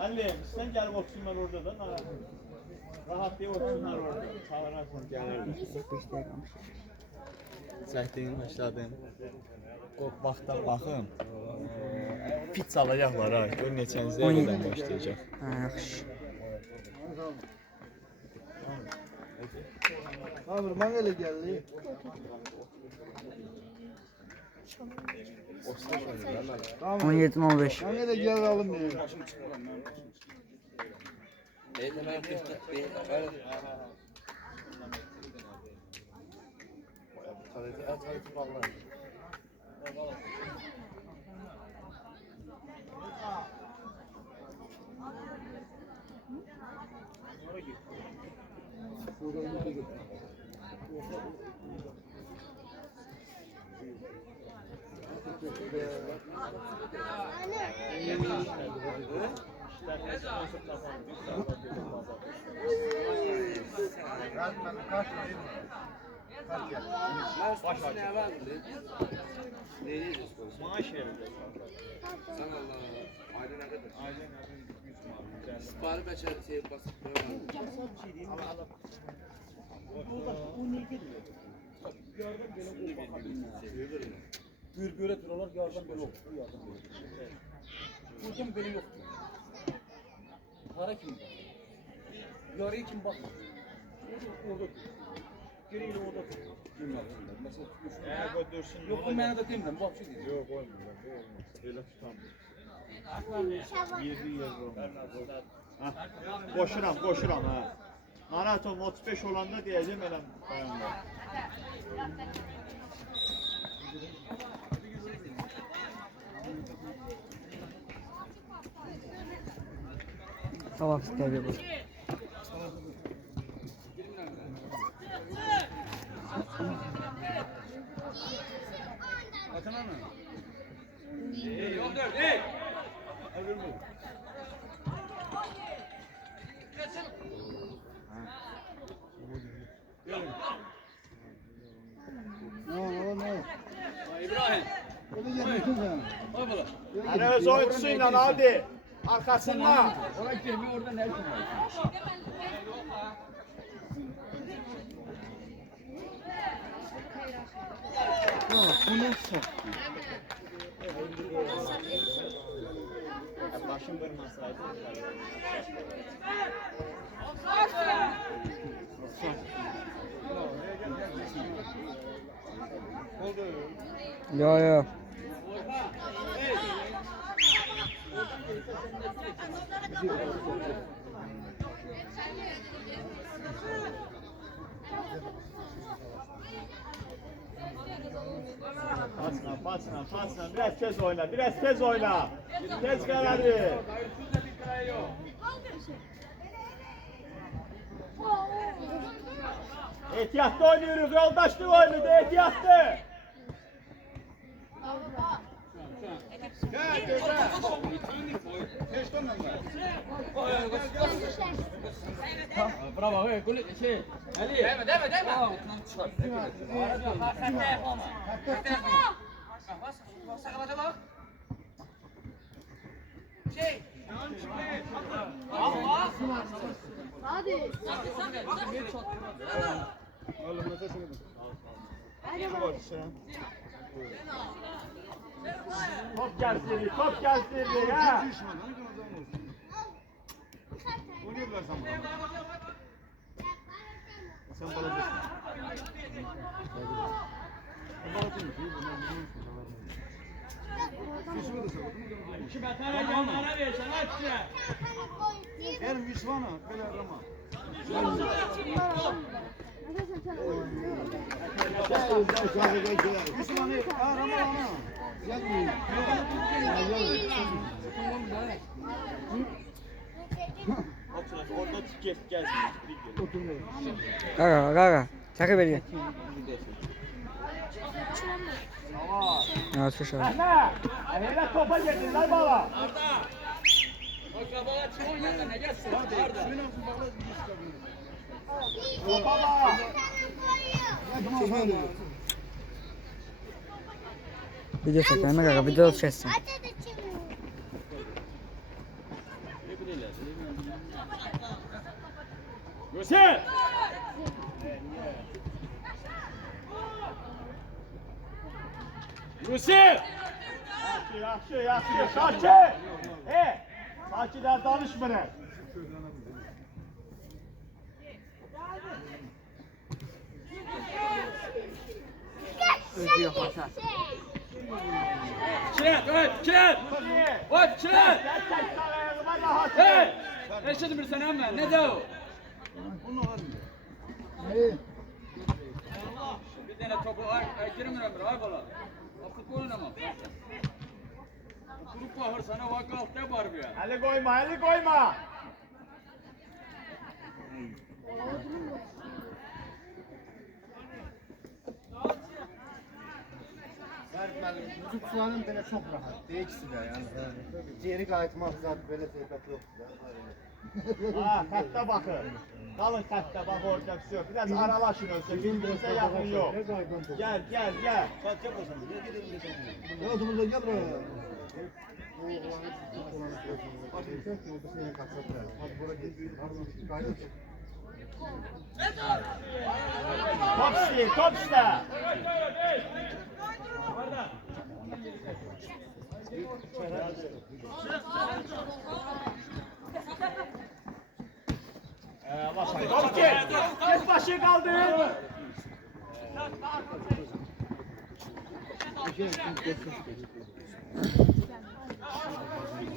Ali sen gel otursunlar orada da. Rahat diye otursunlar orada. Çağırarsın gelirler. Çəkdiyim başladım. Vaxtdan baxın. Pit alacaqlar ha. Gör neçənizdə evdən başlayacaq. Yaxşı. Abi ben öyle geldi. 17-15. Ben öyle geldi alın diyor. Maaş vereceğiz. Sen Allah ayda ne kadar? Ayda ne kadar 100 mal. Sipariş açar şey basıp koyalım. Göre turalar yardım böyle yok. Buradan böyle yok. Para kim? Yarıya kim bak? Orada. Gereğiyle orada. Kim yapsın? Mesela Eğer götürsün. yok bu mənə də demirəm, bu şey deyil. Yok olmuyor. Böyle tutamıyor. Yedi olmuyor. Koşuram ha. Maraton 35 olanda diyeceğim elem bayanlar. Tamam, tabii bu. Atana mı? Yol dört, hey! Öbür mü? Ne? İbrahim. Öyle gelmişsin sen. Al bala. Hani öz oyuncusuyla hadi. Arkasında. Oraya gelmiyor, orada ne işin var? Bu ne soktu? Başım kırmasaydı. Yo. Pasla. Biraz tez oyna. Tez karar ver. Ehtiyatlı oynuyoruz. Yoldaşlık oyunu da ehtiyatlı. Gel, gel. Geç dönmem ben. Bravo, hey, kulüp şey. Ali. Deme. Aa, utan çıkar. Şey. Hadi. Oğlum nefes alın. Top gelsin ya. Oynuyorlar sana. Sen balacısın. Elim Yusuf'ana böyle arama. Yusuf'ana arama ana. Gelmiyor. Orada gelsin. Oturmuyor. Qaqa. Takip edin. Ya şu. Ana! Hele topa getirdiler baba. Baba çık oynayan ne gelsin? Arda. Topa bak. Video çekelim qaqa, video çeksin. Hüseyin! Hüseyin! Yaxşı. Sakin! Sakinler danışmırın. Özü yok Hasan. Çiğnet, evet, çiğnet. Hop, çiğnet. Hey! Eşit bir sene ama ne de o? Bunu var mı? Bir tane topu ay girmiyor bir ay bala. Futbol oynamam. Grup var sana vakalta var bir. Ali koyma. Tutsulanın böyle çok rahat. İkisi de yani. Ciğeri gayet mahzat böyle sebep yok. Xəttə baxın. Qalın xəttə bax orada bir şey yok. Biraz aralaşın ölsə, bir-birinizə yaxın yok. Gel. Çək olsun. Ya oturumda gel buraya. Top istə. Top get başı kaldır.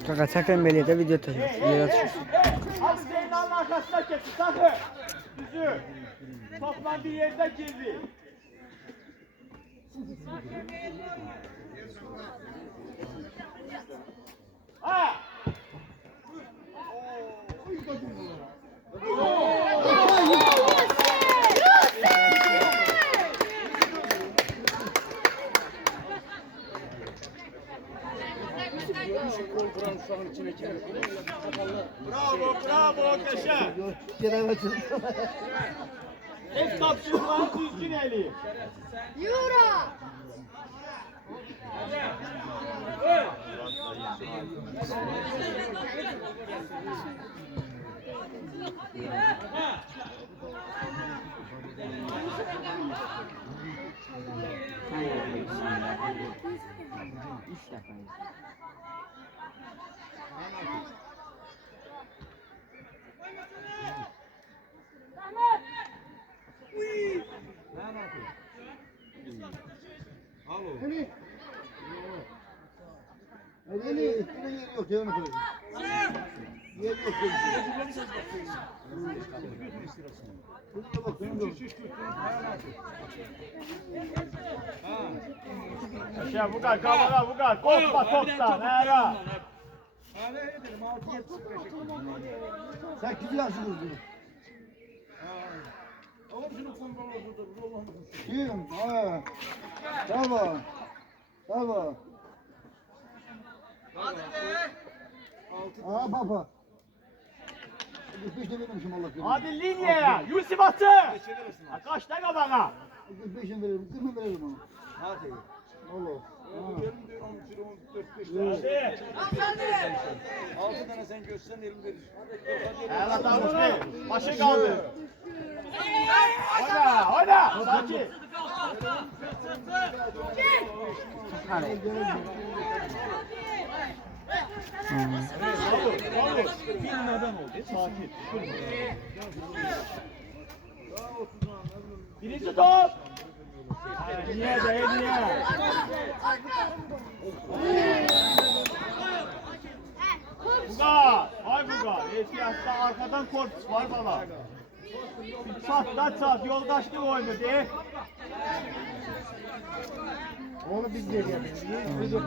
Kaka sakın beni de video taşı. Yere atışıyorsun. Abi Zeynal'ın arkasına kesin. Sakın. Düzü. Toplan bir yerde girdi. Ha! Bravo Keşe. Hep kapşırmanı düzgün eli. Yura. Keşe bu kadar. Korkma toptan. Nere? Sen kim yaşıyorsun bunu? Kim? Ha. Bravo. Aa baba. 45 de vermişim Allah korusun. Hadi linyaya. Yusuf atı. Kaç dakika bana? 45 de veririm. 40 veririm onu. Hadi. Allah. Hadi. 6 tane sen göstersen elim verir. Evet abi. Başı kaldı. Oyna. Sakin. Bir neden oldu? Sakin. Birinci top. Niye? Buga. Ehtiyatda arkadan korpus var bala. Çat yoldaşlık oyunu değil. Onu biz de yedik. Biz de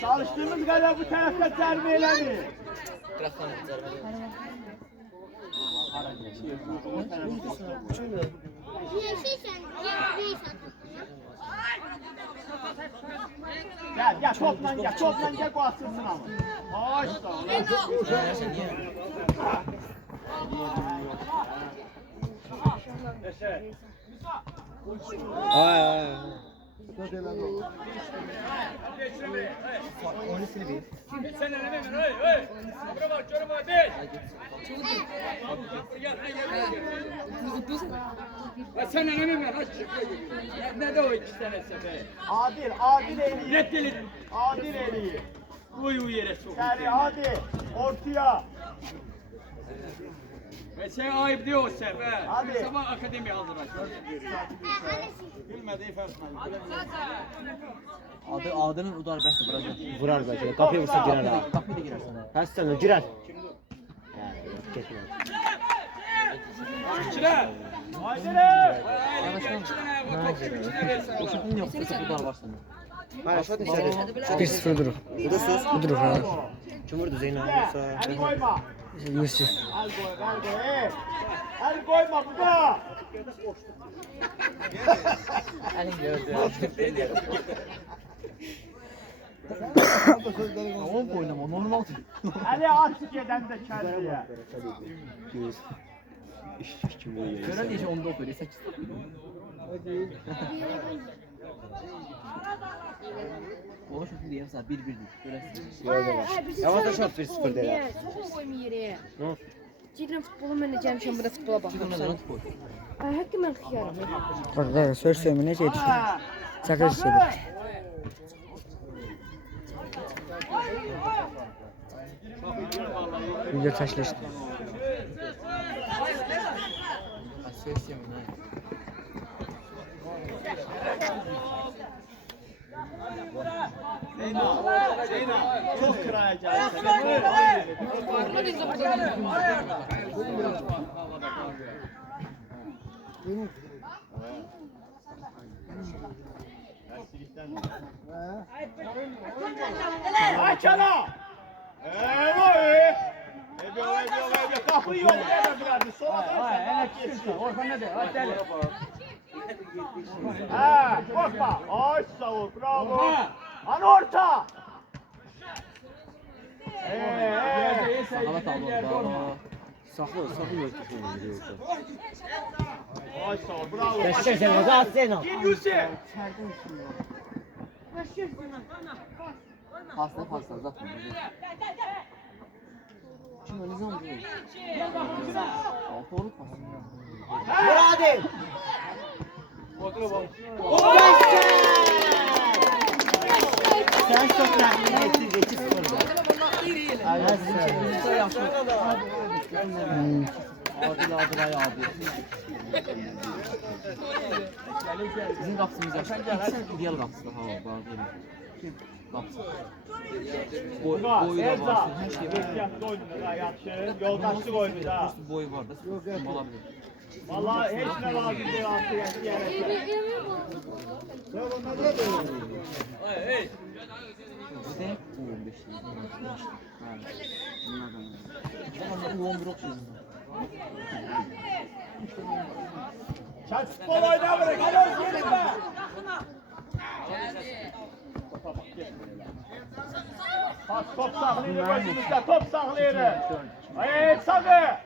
Çalıştığımız kadar bu tarafta terbiyelemiyor. Gel toplan gel bu atsın ama. Hoş da. Sen ne demek? Hey. Buraya bak, şöyle bak. Gel. Sen ne demek? Ne de o 2 tane sefer. Adil Eli. Net gelin. Adil Eli. Uyu yere sok. Yani hadi ortaya. Ve sen ayıp diyor o sefer. Hadi. Sabah akademiye hazırlaşıyor. Adının udar bəxti vuracaq. Vurar belki. Kapıya vursa girer ha. Qapıya da girərsən. Her sene girer. Gitmez. Çıra. Haydi. O çapın yoxsa udar var səndə. Başa düşelim. 1-0 durur. Durur ha. Kim vurdu Zeynep? El koyma. Yusuf. El koy. El koyma bu da. Əlin gördü. 10 oynama, normal. Eli aç geden de kendiye. Görən necə 10-da oxuyur, 8. Ola şunu deyəm sənə 1-1-dir. Görəsən. Yavaş da şart 1-0 deyir. Ne? Cidden futbolu ben de Cemşen burada futbola Çıxın bakmışlar. nəzərən tutboy. Hakkı ben xiyarım. Orada söz söylemeye şey düştü. Sakız istedi. Video taşlaştı. Ses yemin ha. Zeyna. Çok kıracağız. Açana. Evet. Evet. Kapıyı yol vermedilerdi. Sonra Orhan ne de? Hadi hele. ha, korkma. Ay sağ ol. Bravo. An orta. Sağlat aldı orada. Saklı yok. Ay sağ ol. Bravo. Geçecek sen orada at sen o. Gel Yusuf. Pasla uzatma. Kim öyle zaman diyor? Altı olup pas. Vur hadi. Sen çok rahmin ettin. 2-0. Bizimkiler yaxşı. Adil ay abi. Bizim qapısımız yaxşı. Sən ideal qapısı ha, bana deyim. Kim? Qapısı. Boyu da var, hər şey var. Ehtiyatlı oynuyor ha, yaxşı. Yoldaşlık oynuyor ha. Boyu var da. Kim olabilir? Vallahi hiç ne lazım değil artık yani. Hey. İşte bu 15 değil. Ha. Bunlardan. Bu 11 oxuyur. Sen futbol oyna bırak. Hadi özgürlük be. Pas top saklıyor gözümüzde. Top saklıyor. Ay Sabi.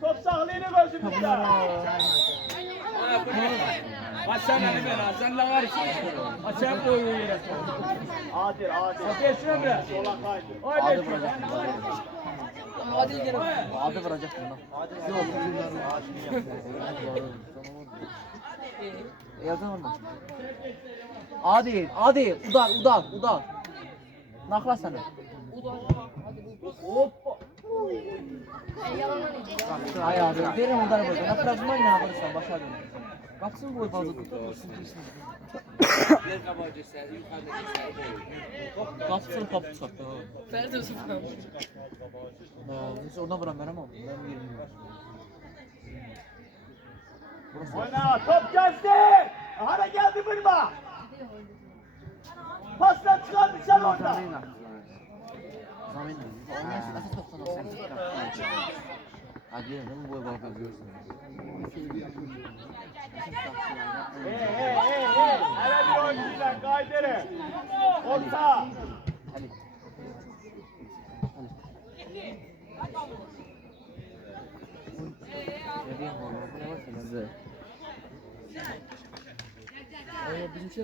Top saklıyor gözümüzde. Bak sen ne demek? Sen ne var ki? Sen boyu yere sok. Adil. Gel şuna bre. Sola kaydı. Haydi. Adı vuracaq bundan. Yazan orada. Adil, udar. Nakla səni. Ay abi, verin onları burada. Naklasından yine alırsan, başa dönün. Qapısını qoy fazla tut. Qapısını kapı çıxartdı. Ben de sıfırım. Hiç oradan vuran verəm ama. Ben vermiyorum. Oyna top geldi. Hadi geldi vurma. Pasla çıkardı sen orada. Zamin mi? Onun esas 90 Hadi yerim, bu boy balka görürsün. Hey. Hele bir oyuncular kaydırı. Orta. Ali.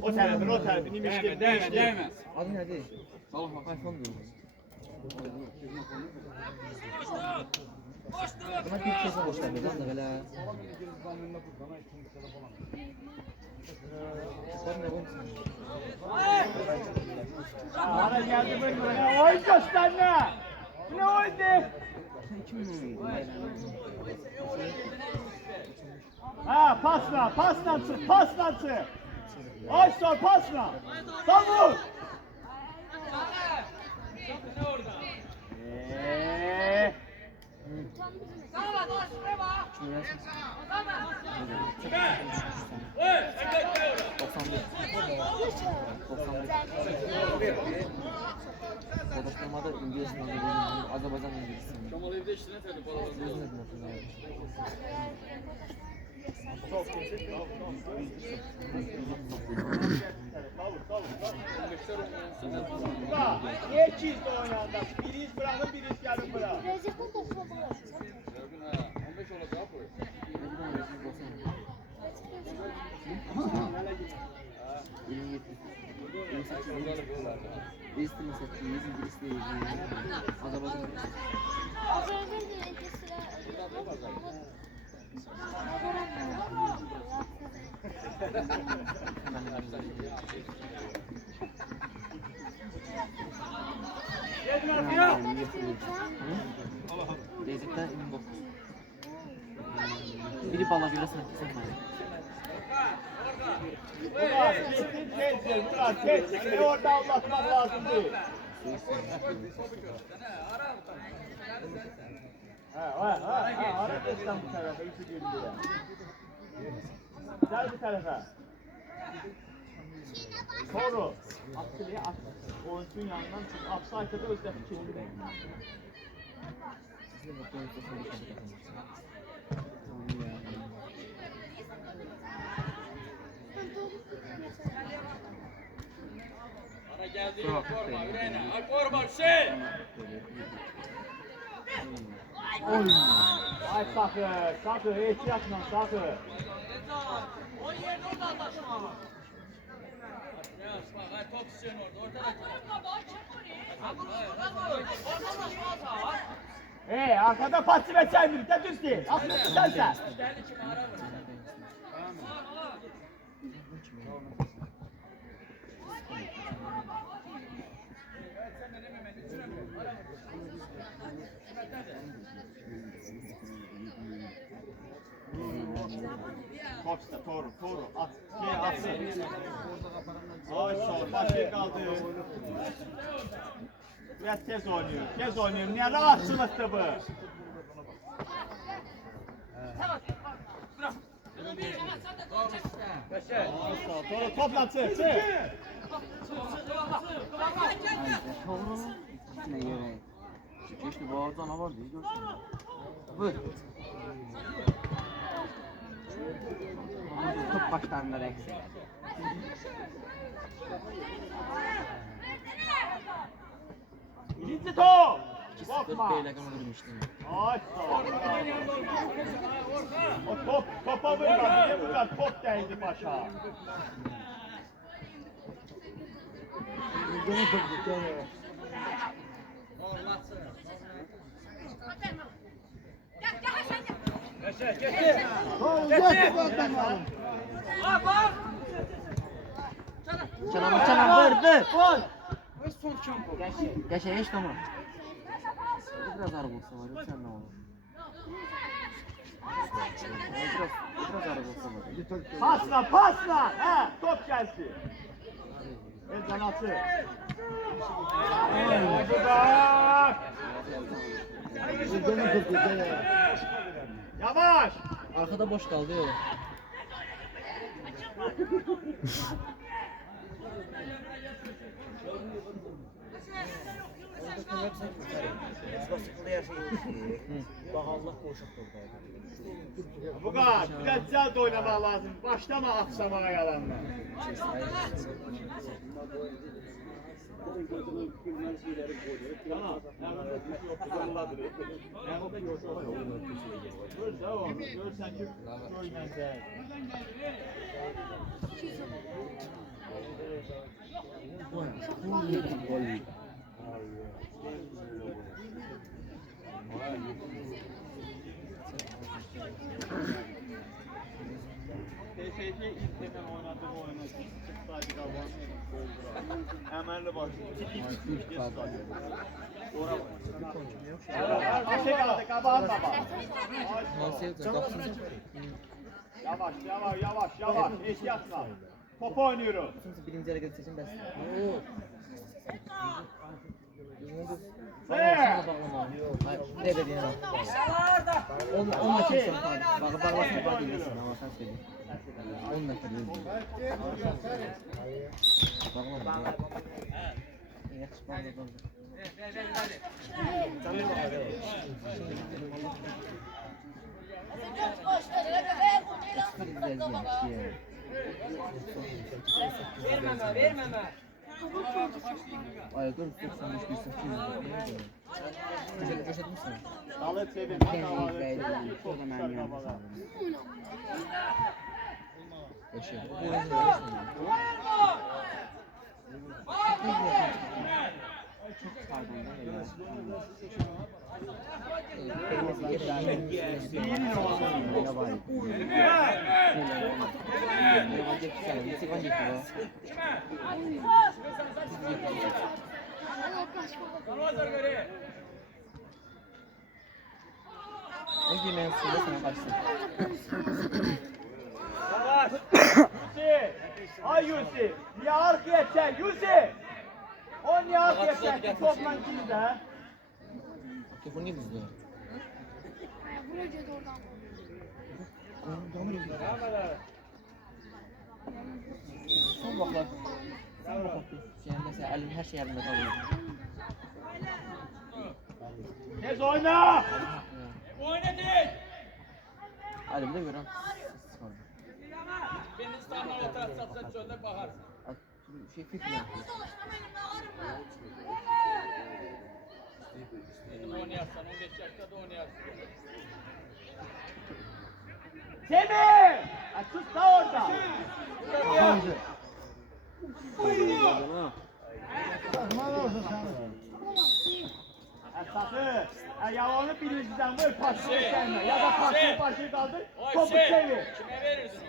O tərəfini imişdir. Değmez. Adı nədir? Salih bak iPhone diyor. Buna bir kez boşlar ben de böyle. Sen ne olsun? Bana geldi böyle. Oyun göster ne? Ne oydu? Ha pasla çık. Ay sor pasla. Davul. Bodoşlamada İngiliz sınavı Azerbaycan İngilizcesi. Kemal evde işine tabii Gözüne Niye çizdi oynanda? Biriz bırakın, biriz gelin bırak. Recep topladılar. 15 olacak bu. Az önce de ikisi Lezzetten emin bok. Biri bala göre sanki sen var. Murat tez. Seni orada anlatmak lazım değil. Ara destan bu tarafa, işi gelin buraya. Gel bu tarafa. Soru. Aksiliye at. Oyuncunun yanından çık. Upside'da da özdeki çekti. Bana geldi korma yüreğine. Ay korma şey. Ay sakı, ehtiyatla sakı. O yerde orada anlaşma. Ya bak ay top istiyorsun orada. Arkada patsi ve çayını de düz değil. Aklını sensen. Topsta toru at. At. Ay sağ ol. Başı kaldı. Biraz tez oynuyor. Niye rahatçılıktı bu? Toru topla çık. Ne yere? Keşke bu ağızdan hava değil görsün. Buyur. Top başlarında reks İkinci top. 2-0 Bakma. beyle kanı vurmuştum. Ay sağ ol. O topa vurma. Niye bu kadar top değdi başa? Çanam vur. Geçe hiç tamam. Biraz ağır olsa var, sen ne olur? Biraz ağır olsa var. Pasla. He, top geldi. El canatı. Yavaş. Arkada boş kaldı ya. Bu kadar. Biraz güzel de oynamak lazım. Başlama aksamaya yalanla. Tamam. Gör sen ki görmezler. PSG ilk hemen oynadığı oyunu çıktı kavan Emelli başlıyor. Şey kaldı kabağın baba. Yavaş yavaş yavaş yavaş ehtiyatla. Top oynuyoruz. Birinci yere seçim best. Ne? Ne dediğine bak. Onunla kimse bağlasını bağlayabilirsin ama sen söyle. Onunla kimse. Bağlama. Yakış bağladım. Vermeme. Ay dur 95 108. Güzel gösterdim sana. Dalı sevin. Yaşıyor. Çok pardon o gün en sonunda sana karşı. Yusuf! Ay Yusuf! Niye arkaya çek Yusuf? O niye arkaya çek? Topla kimde? Telefonu niye buzdu? Vuracağız oradan. Son baklar. Yani mesela elim her şey elimde kalıyor. Tez oyna! Oyna değil. Elimde görem. Beni sana otarsa çölde bakarsın. Şey fikir yapıyor. Oynayarsan 15 yaşta da oynayarsın. Semih! Sus da orada! Esası! Yalanı birinciden vur, pasını sevme. Ya da pasını başı kaldır, topu çevir. Kime verirdin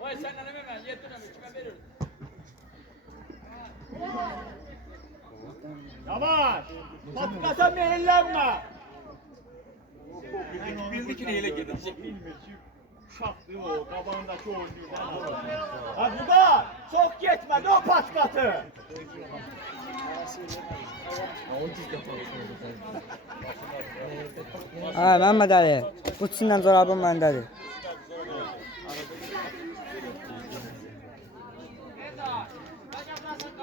o? Oy sen anneme ben yetirmem. Kime verirdin? Yavaş! Patkasa meyillenme! Bildi ki neyle gidecek. Bilmiyor ki uşaktı o, kabağındaki oynuyor. Ha bu da çok yetmedi o patkatı! Ha Mehmet Ali. Bu çindən zorabım məndədir.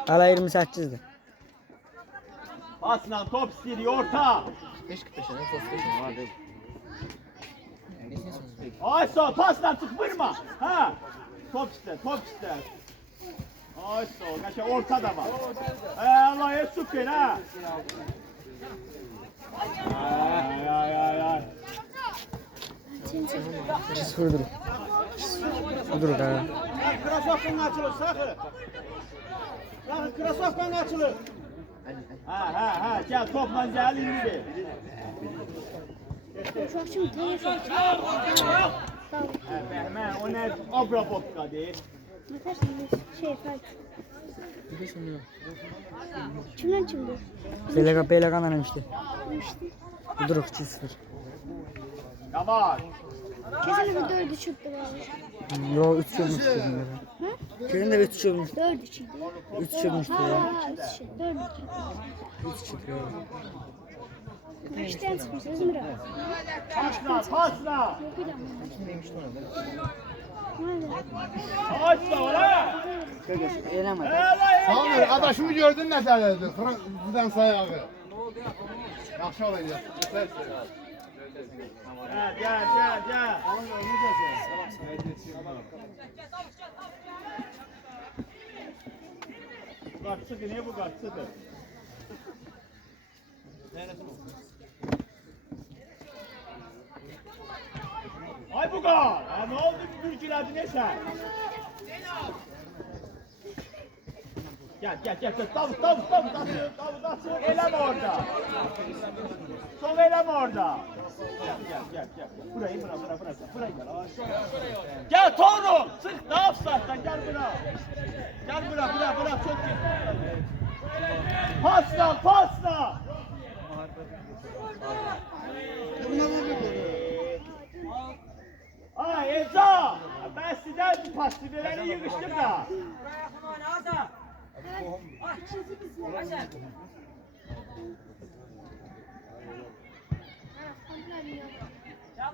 Hala 28'dir. Pasla top istediyor orta! 45 ne sos 5 var değil. Ne sen sos 5? Ayso pasla çık vurma! Ha! Top iste, top iste! Ayso, kaça orta da var. Allah'a süper ha! Ay ay ay ay! Sıfırdır. Budur ha. Krasovkan açılır sakın! Sakın krasovkan açılır! Ha, gel topla gel indi. Uşaqçım telefon. Bəhmən, o nə abrabotka deyir. Şey fight. Bir de sonra Kimden kimdi? Beyləqanla işte. İşte. Budur 2-0. Yavaş. Kesin bir dördü çıktı abi. Yo 3 çökmüşdü. Kesin də 3 çökmüşdü. Dördü çıktı. 3 çökmüşdü ya. Ha, dördü çıktı. 3 çıktı. Kaçtan çıkmış İzmir'e? Pasla, pasla. Yok idem. neymiş lan öyle? Nerede? Pasla var ha. Eləmədi. Sami, adaşımı gördün ne söyledi? Buradan sayağı. Yaxşı olacak. Gel. Bu kaçtı, niye bu kaçtı? Ay bu gol! Ne oldu Gürcülerdi ne sen? Gel. Davut atın. Eleme orada. Sol eleme orada. Gel. Burayı bırak. Burayı gel. Gel Torun. Sık ne yapsaktan gel bırak. Gel bırak çok iyi. Pasla. Ay Eza. Ben sizden pastibeleri yığıştım da.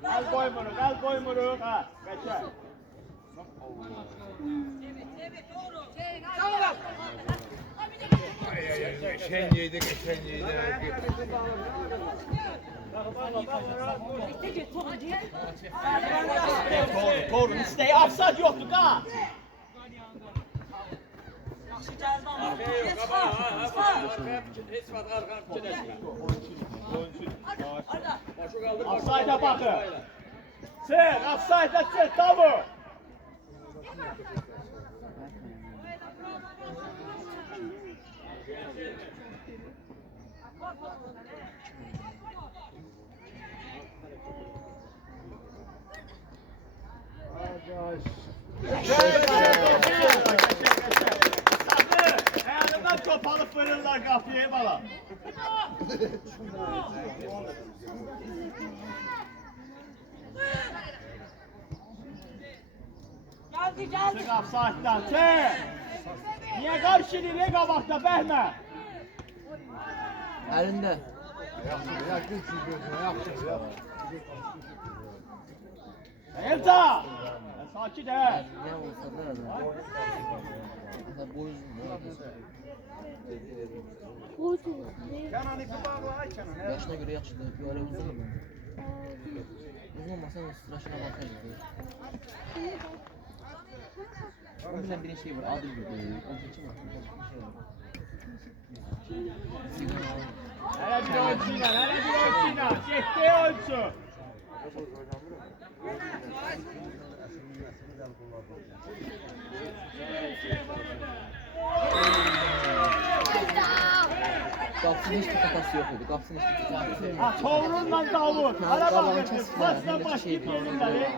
El koymuruk. Ha, geçer. Geçen yedik. Torun isteği afsat yoktu ha. Offside'a bakın. Çık, offside'a çık, Davut. Ayağından topalı fırınlar kapıya bala. Çık offside'dan, çık. Niye karşılı, niye kabakta Behme? Elinde. Elza! Sakin he. Ne olsa da. Mesela boy yaşına göre yaşlı. Böyle uzun mu? Uzun olmasa yaşına bakayım. O bilen bir şey var. Adil bir şey. O seçim var. Hele bir ölçüyle. Çektiği ölçü. Kapsının hiçbir takası yok idi. Kapsının hiçbir takası yok. Ha, Tovrunla Davut. Ara bak, pasla başlayıp yerinde.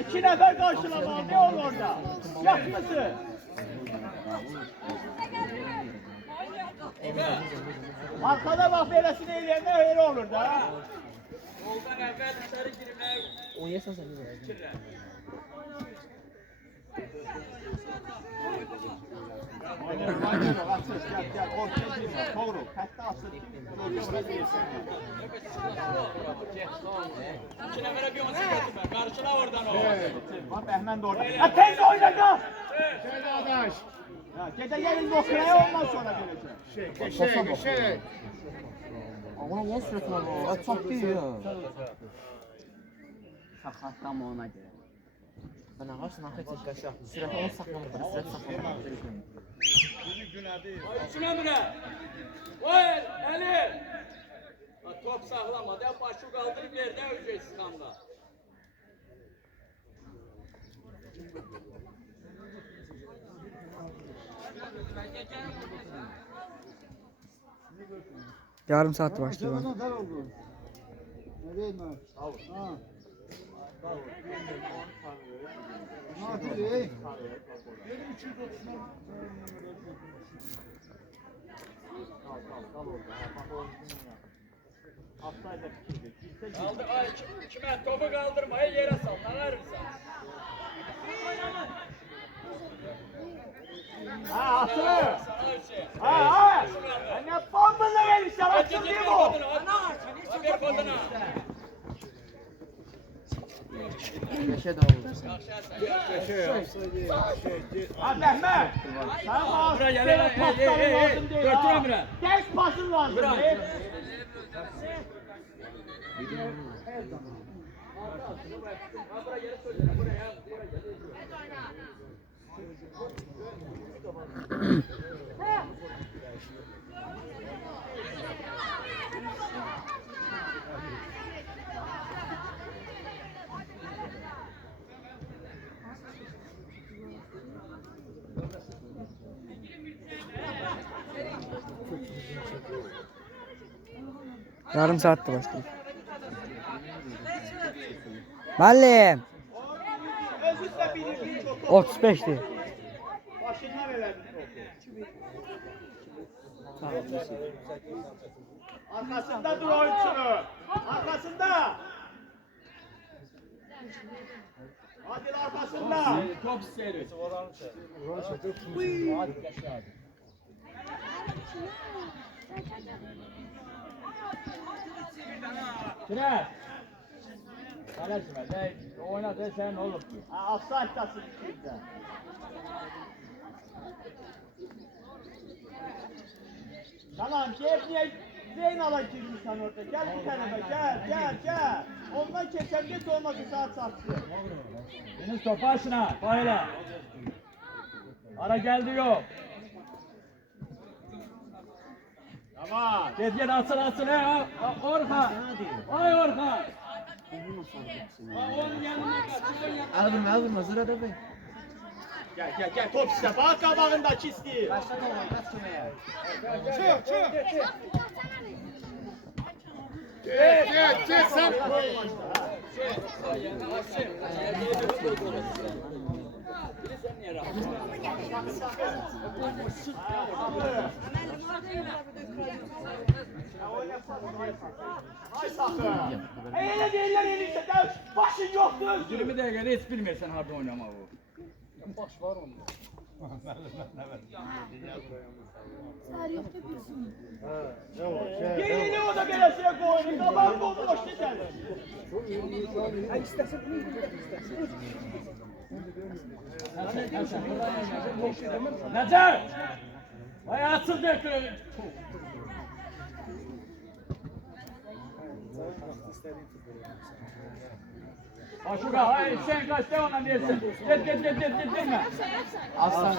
İki nefer karşılama, ne olur orada? Yapmasın. Arkada bak, beresini ellerine öyle olur da. Soldan evvel dışarı girimler. Oynayarsan sen de. Oynayalım, atsız, gel, ortaya girme, Tovruk, hatta atsız, ortaya bırakıyorsun. İki nefere bir 18 götürme. Karşıla oradan o. Bak Behmen de orada. Ha, tez oyna da! Arkadaş. Gece gelin nokraya ondan sonra geleceğim. Şey. Ona niye suratına bak? Çok büyük ya. Sakatlama ona göre. Ben ağaçsın hakikaten kaşa. Süratı onu saklamak. Sürat saklamak. Üçüne bire. Vay Ali. Top saklamadı. Başı kaldırıp yerine ölecek skanda. Yarım saat başlıyor. Kaldır. Kime topu kaldırmayı yere sal. Ne verirsen. Ha, atılır. Sana bir şey. Ha. Ne bombunla gelmişler, atsın değil mi o? Bir koduna. Beşe de oldu. Ha Mehmet, sen bana böyle pasların lazım değil ha. Tez pasın lazım değil. Yarım saatte başlayır. Müəllim. Özü də bilir ki, 35'ti. başından elədi topu. Arkasında dur oyuncu. Arkasında. Adil arkasında. Top seri. Şire. Kalesime de oyna desen olur. Offside'dasın içinde. Tamam, niye Zeynal'a girmişsən orada? Gel bir tane gel. Ondan keçen geç olmadı saat satsın. Yunus top başına. Bayla. Ara geldi yok. Tamam. Gezgen atsın ha. Orhan. Ay Orhan. Onun yanına kaçıyor. Al vurma zıra da be. Gel top iste. Bak kabağındaki isteği. Çek sen. Ay sakın. Öyle değiller elinde. Başın yoktur. 20 dakikada hiç bilmiyorsan harda oynama bu. Gelini o da belesiye koyun. Kabağın doldu boş gider. Necip! Hayatım dökülür. Aşuka, hayır sen kaç de ona diyorsun. Git girme. Aslan.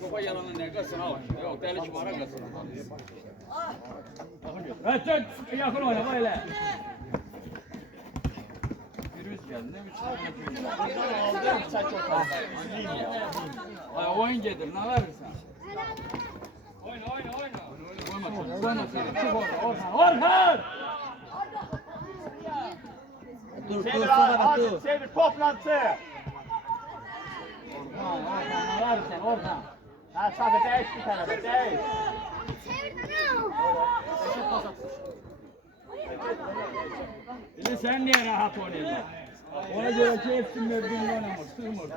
Topa yalanın ne kasın al. Yok deli şımara kasın. Evet yakın oyna böyle. Virüs geldi ne biçim? Ay oyun getir ne verirsen. Oyna. Oyna. Orhan! Dur Sevir sonra bak hadi dur. sevir toplantı. Orhan ne verirsen Orhan. Ha sadece değiş bir tane de değiş. Şimdi sen niye rahat oynuyorsun? Ona göre ki hepsinin mevzunu oynamış, sığmır.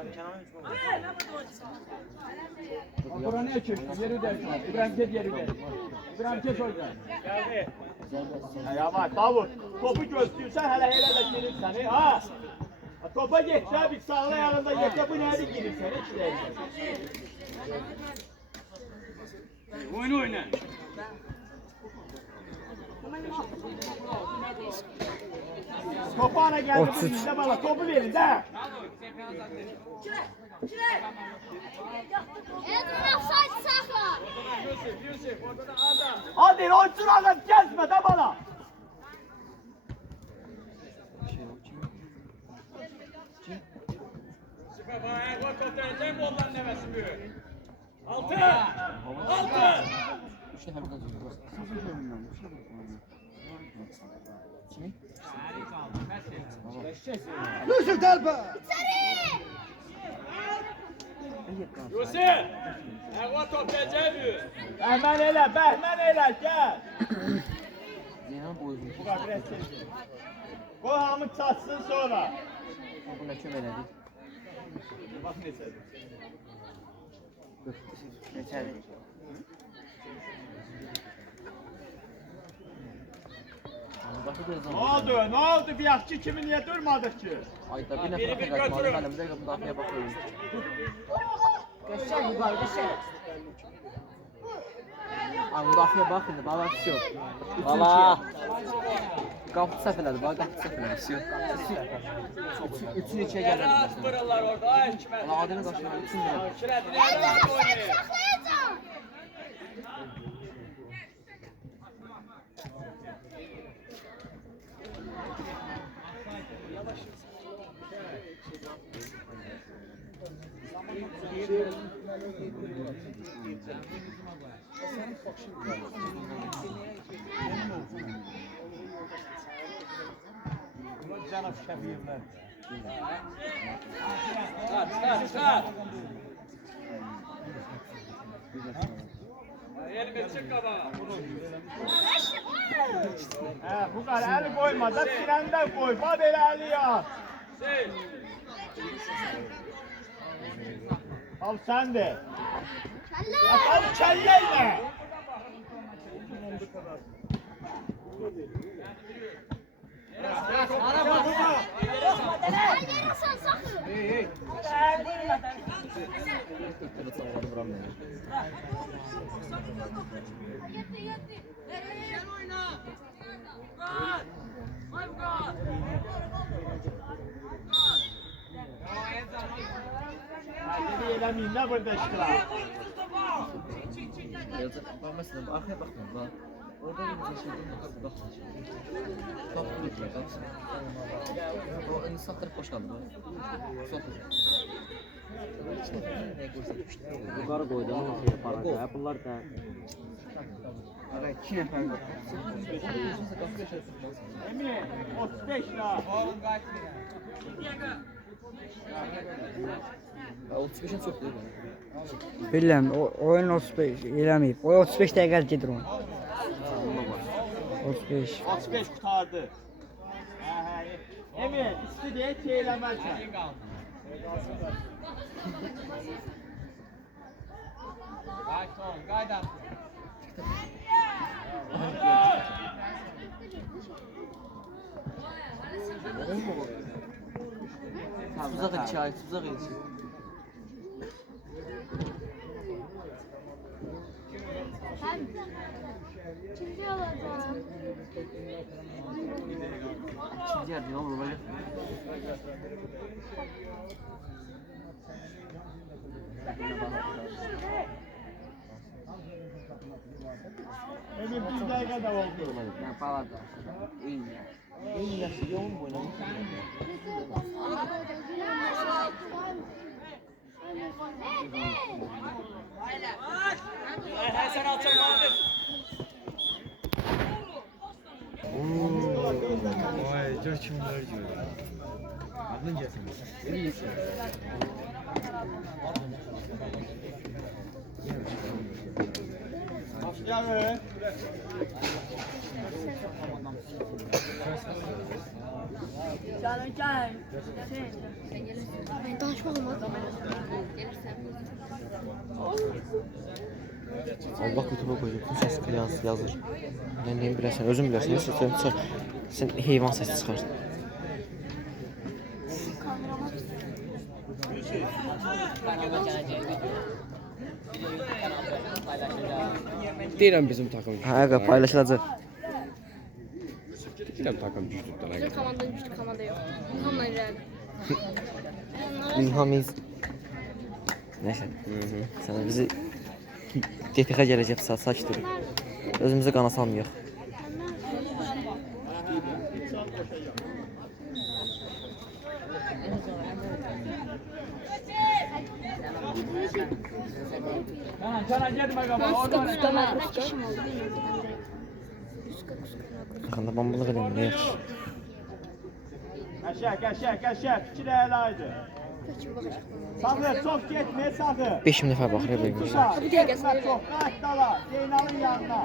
Bak buraya ne çöktü? Yeri dersin. İbrahim Kes yeri der. İbrahim Kes oynar. Yavaş Davut. Topu göstürsen hele de girirsen. Ha. Topa getir bir sağla yanında yeter bu nerede girirsen. Hiç değil. Oyna. Topu ana geldi bu bizde bana topu verin de. Hadi oyuncu adam gezme de bana. Süper bayağı gol kurtaracak ondan demesi büyük. Altı! Yusuf Talpa. Yusuf! Gol kurtaracak büyük. Behmen elə gel. Zeynep boyun. Koy Hamit çatsın sonra. Bu ne kömeledik? Bak neyse. Geçer. Ne oldu? Bir yakçı kimi niye durmadık ki? Ayda bir Biri nefer bir kaçmadı. götürün. Ben de bize kapıda arkaya bakıyorum. Müdafiə bax indi, bala всё. Bala. Qapı səhv elədi, bala qapı səhv elədi. Всё. Üçün içə gəlir. Pırırlar orada, ay kime? Bala adını qaçırır, üçün gəlir. Şirədini yerine oynayın. Çıkar. Elimi çık kabağa. Bu kadar eli koyma da trenden koy. Bak elə eli ya. Şey. Al sen de. Al kelleyle. Hadi eləmeyin ne burada iştirak. Bak mesela arkaya bakma bak. Orada bir şey değil, bak. Bak burada bak. O insan taraf boş kaldı bak. Sol. Yukarı koydu ama şey para yapılar da. Ara 2 nəfər var. Emin 35 lira. 35'in çox deyil. Bilmem oyun 35 eləməyib. O 35 dəqiqə gedir onun. 35. 35 kurtardı. Emin istediği şeylemezsen. Tuzaq içi, tuzaq içi. Kimde olacağım? İkinci yer ne olur olacak? Emin bir dakika da oldu. Yani palada. İyi ya. İyi ya, yoğun boyunca. Sen alçak bana. Vay, gör kimler gör. Adın gelsin. Başlayalım. Ben danışmak olmaz. Allah YouTube'a koyacak. Bu ses kıyas yazır. Ben neyim bilərsən, özün bilərsən. Sen heyvan sesi çıxarsın. Deyirəm bizim takım. Həqiqə paylaşılacaq. Deyirəm takım güclükdən. Bizim komandanın güçlü komanda yok. Onunla ileride. İlhamiz. Neyse. Sana bizi DPX gələcək saat saçdır. Özümüzü qana salmayıq. Sana gitme kaba. Oradan Kaç kişim oldu bilmiyorum. Yaxında bambalıq edeyim, nə yaxşı. Qəşək. İki də əlaydı. Sakı, çok getmə, sakı. 5000 nəfər baxır ya böyük. Bir dəqiqə çox. Qaç dala. Zeynal'ın yanına.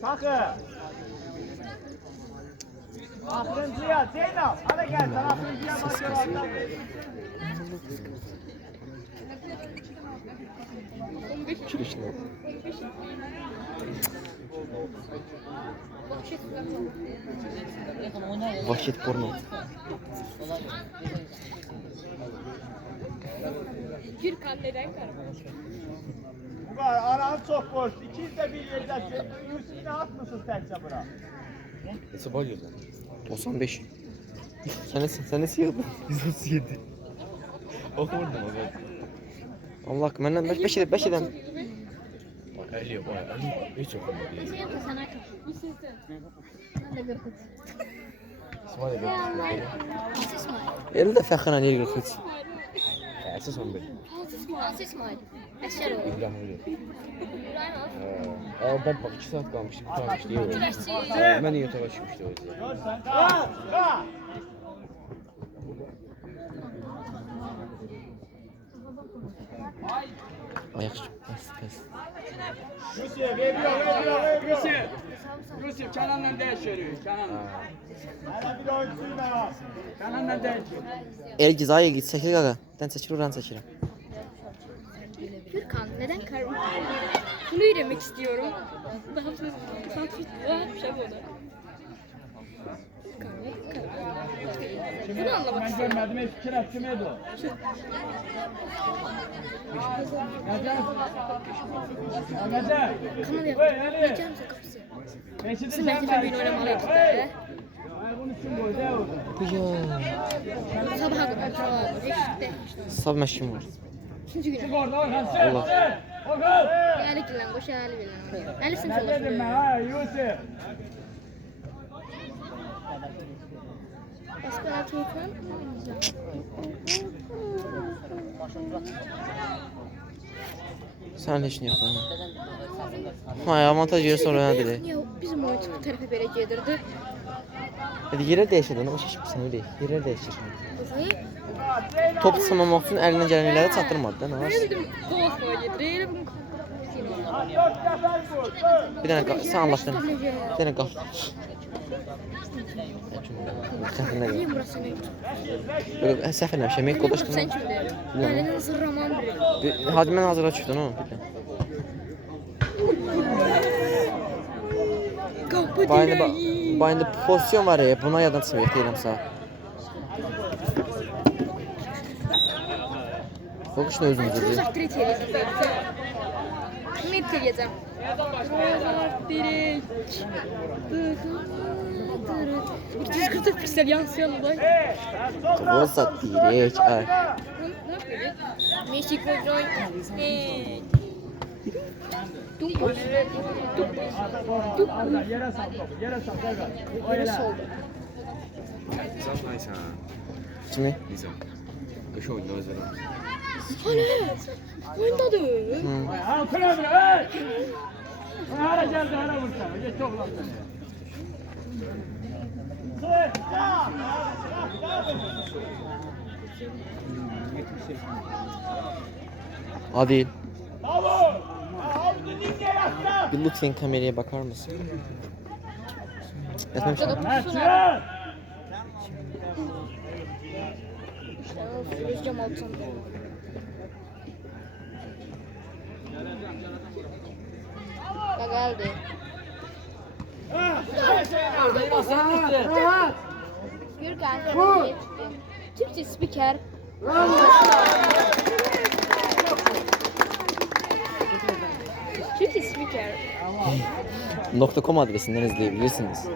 Sakı. Axırıncıya Zeynal. Hadi gel. Sen axırıncıya bakıyor. Kirişli. Vahşet porno. Gürkan neden karma? Bu kadar aran çok boş. İkiniz de bir yerdesin. Yusuf'u atmışsın tekçe bura. Nasıl var ya? 95. Sen nesi yıldın? 137. Okurdum o zaman. Allah hakkı benden 5 edem. 50 yok. 50 hiç okumadı. İsmail de Elde de fəxrən yer qırxıç. Əsas 11. Nasıl İsmail? Eşer olur. İbrahim öyle. İbrahim Ben bak 2 saat kalmıştı. Kurtarmıştı. İyi oldu. Ben iyi yotağa çıkmıştı o yüzden. Görsen. Kalk. Ayak pes. Yusuf veriyor. Yusuf Kenan'la değişiyor. Kenan'la. Hele bir oyuncusuyum ben o. Kenan'la değişiyor. El gizaya git çəkil qaqa. Dən çəkil oran çəkirəm. Gürkan neden karma? Bunu öğrenmek istiyorum. Daha bir şey bu da. Bunu anlamak Ben istiyorum. görmedim. Fikir ettim Edo. Gece. Kanal Hey, yaptım. hadi. Yiyeceğim kapısı. Beşi de Bizim sen Metin Bey'in oynamalıydı be. Ay bunun için bu ne oldu? Bu ya. Sabaha kadar. İşte. Sab məşkim var. Üçüncü güne. Orada Orhan sen. Allah. Orhan. Geldik lan koş hali bilen. Ali sınıf Ne dedim ben olur. ha Yusuf? Başka altı yıkan. Sən heç nə yox. Hay avantaj yer sonra nə dedi? Ya bizim oyuncu bu tarafa böyle gedirdi. Dedi yerə dəyişir də, o şaşırsan öyle. Yerə dəyişir. Kafayı. Top sımamaq üçün əlinə gələnləri çatdırmadı da, nə var? Ben dedim gol koy gedir. Dört defa bu. Bir dənə sən anlaşdın. Bir dənə qal. Xəfirinə Niye gəl. burası ne? Böyle səhv eləmişəm, mən Sen qoldaşdım. kimde? Elinin zırraman biri. Hadi mən hazıra çıxdın o. Kapı Bayında pozisyon var ya, buna yadan çıxıb deyirəm sağ. Bakışın özümüzü. Uzak direkt yiyeceğim. Net yiyeceğim. Uzak direkt. 340 piksel yansıyan olay. Rosa direk. Ay. Meşik ve Joy. Yere sal topu. Yere sal. Yere soldu. Zaten Ayşe. Kimi? Nizam. Kış oyunda özel. Hani? Oyundadı. Ha kıra bir. Hey. Hara geldi hara vursa. Geç çok lan sen. Adil. Bravo. Abi dinle yaptı. Bir lütfen kameraya bakar mısın? Yatmamışım. Çık. Rüzgar altında. Da geldi. Gürkan kırmızıya çıktı. Türkçe spiker. Türkçe spiker. .com adresinden izleyebilirsiniz.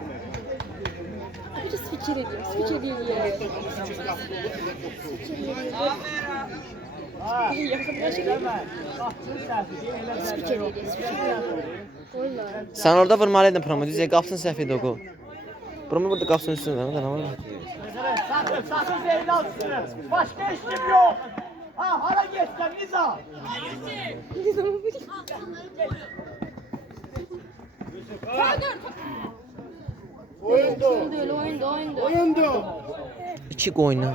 Türkçe spiker ediyor. Spiker değil ya. Yakınlaşıyor. Spiker ediyor. Spiker. Valla. Sen orada vurmalıydın promo. Düzeye kapsın səhv idi o gol. Promo burada kapsın üstünde. Ne var? Sakın zehirli alsın. Başka işim yok. Ha hara geçsen Nizam. Oyundu. Oyundu. 2 oyna.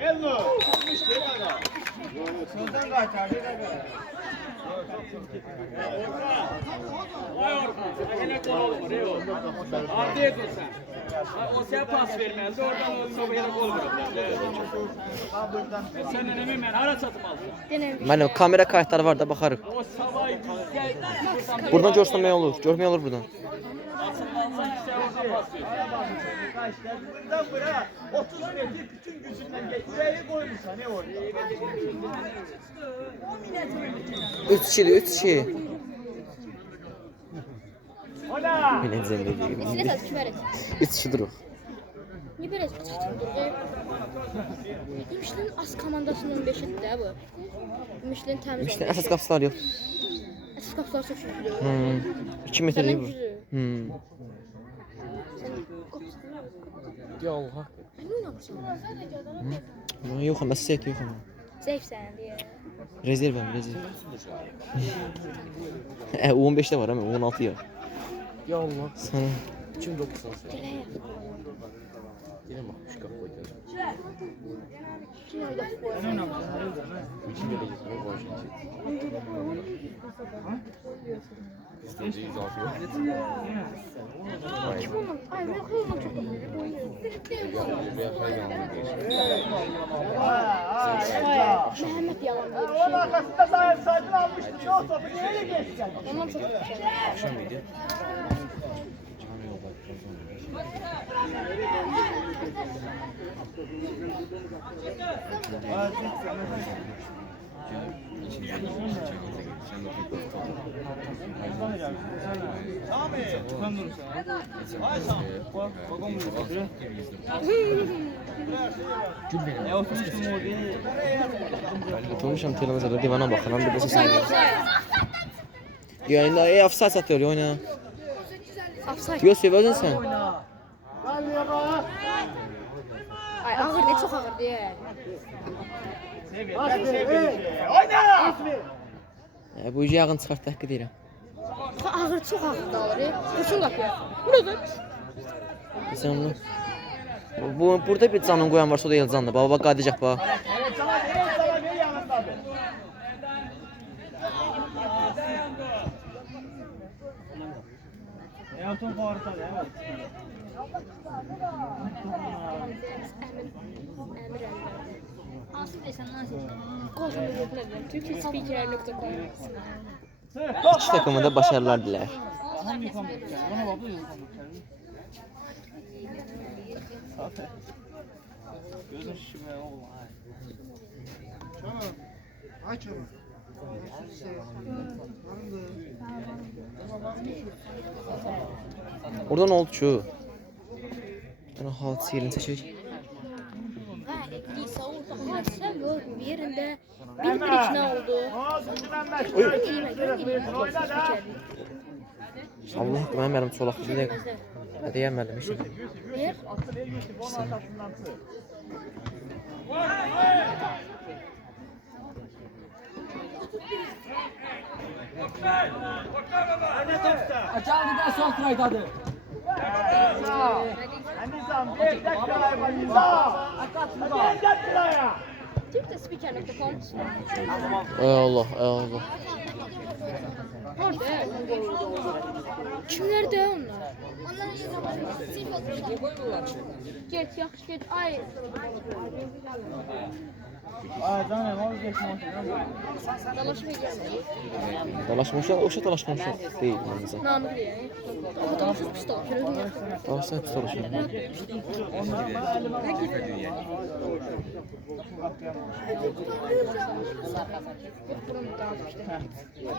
Elno. Sözden kaytardı. Vay Orhan, hele gol olur, ey oğlum. Arda et o sen. O sen pas vermezdi, oradan o soba hele gol vururdu. Sen önemli ben ara satım aldım. Mənim kamera kayıtları var da baxarıq. O savayı bizde Buradan görsən olur. Görmək olur buradan. asılmansan işte orada pas ver. Buradan bura 30 metre bütün gücünden geçireye koymuşsa ne orada? 3 kişidir, 3 kişi. Ola! Benim zəndə Nesine deyim. satış verir? 3 kişidir o. Niye böyle çıktı? Michelin az komandasının 5'i de bu. Michelin temiz İşte olmuş. əsas qapılar yox. Əsas kapılar çok şükür. 2 metr Senden bu. güzel. Ya Allah. Ne oynamışsın? Yox, amma set yox amma. Zayıf sen diye. Rezervəm, rezerv. 15-də var amma 16 ya. Ya Allah. Sana Kim doksan sen? Dile. Yine bakmış kapıyı. Kim oynadı bu? İçinde de gitmiyor bu aşağı. İstediği izafıyor. Kim oynadı? Ay ben koyamam çok Buraya kaygan Mehmet yalan diye bir Onun şey. arkasında saydın almıştın. Ne o topu nereye geçeceksin? Ondan çok Akşam mıydı? Cami yolda. oturmuşam televizorda divana baxıram, bir də səs. Yəni offside satıyor oyna. Offside. Yosef özün sən. Ay ağır ne çok ağır diye. Oyna! Bu yağın çıxart təhqir edirəm. Ağır çok ağır da alır. Kurşun kapıyor. Burada. Sən onu burada bir canın qoyan varsa o da Elcandır. Baba qayıdacaq bax. Evet sana ne yanındadır? Elton Forrest'a evet. Asım desen nasıl? Koltuğunu götürelim. Türkiyespiker.com. İki takıma da başarılar dilər. Orada nə oldu ki? Yəni hadisi yerini çəkək. Hadise yok bir yerinde bir içine oldu. Ağzından meşgul. Oyna da. Allah haqqı mənim əlim çolaq bizim də. Deyəm müəllim işə. Eğer Açalım bir de sol kıraydadır. Nizam bir dakika var Nizam. Bir dakika ya. Türkiyespiker.com. Ey Allah, ey Allah. Kimlerde onlar? Get yaxşı get. Ay. Aa canım o geçmiş. Dalaşmayacağım. Dalaşmışlar, o şey dalaşmışlar. Deyil məncə. Namı diye. O dalaşız pis dalaşır. Dalaşsan pis dalaşır.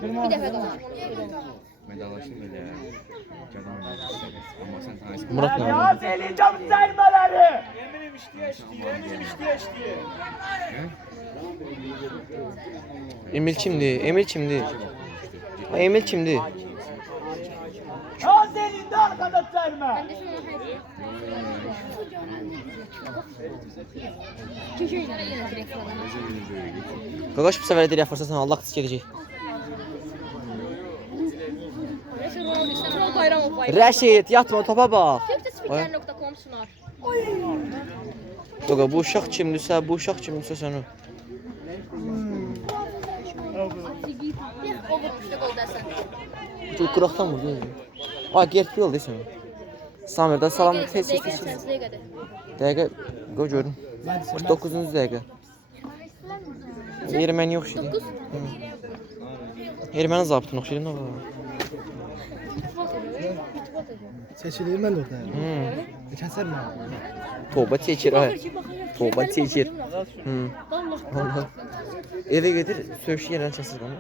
Bir defa dalaşır. Medalaşım öyle. Cadan ama sen tanışsın. Murat Ya mənim. söyleyeceğim sermeleri. Eminim işliye. Emil kimdir? Emil kimdir? Ha, Emil kimdir? Ya senin de arkada serme. Ben de şunu Köşeyle yine direkt falan. Qaqaş bu səfər edir yaparsan Allah qıs gedəcək. Neyse Ronaldo işte Troll Bayramov var. Rəşid, yatma topa bax. Türkçespiker.com sunar. Qaqa bu uşaq kimdirsə, sən o. O vurmuşdu gol dersen. Çok qıraqdan vurdu. Ay, gerçi yol desən. Samirdə salam tez tez. Dəqiqə qoy görüm. 49-cu dəqiqə. Erməni yox idi. 9. Erməni zabitini oxşayır nə var? Seçilir mən orada. Kəsər mən. Toba çəkir ay. Toba çəkir. Vallahi. Evə gedir, söhüş yerdən çəsir bana.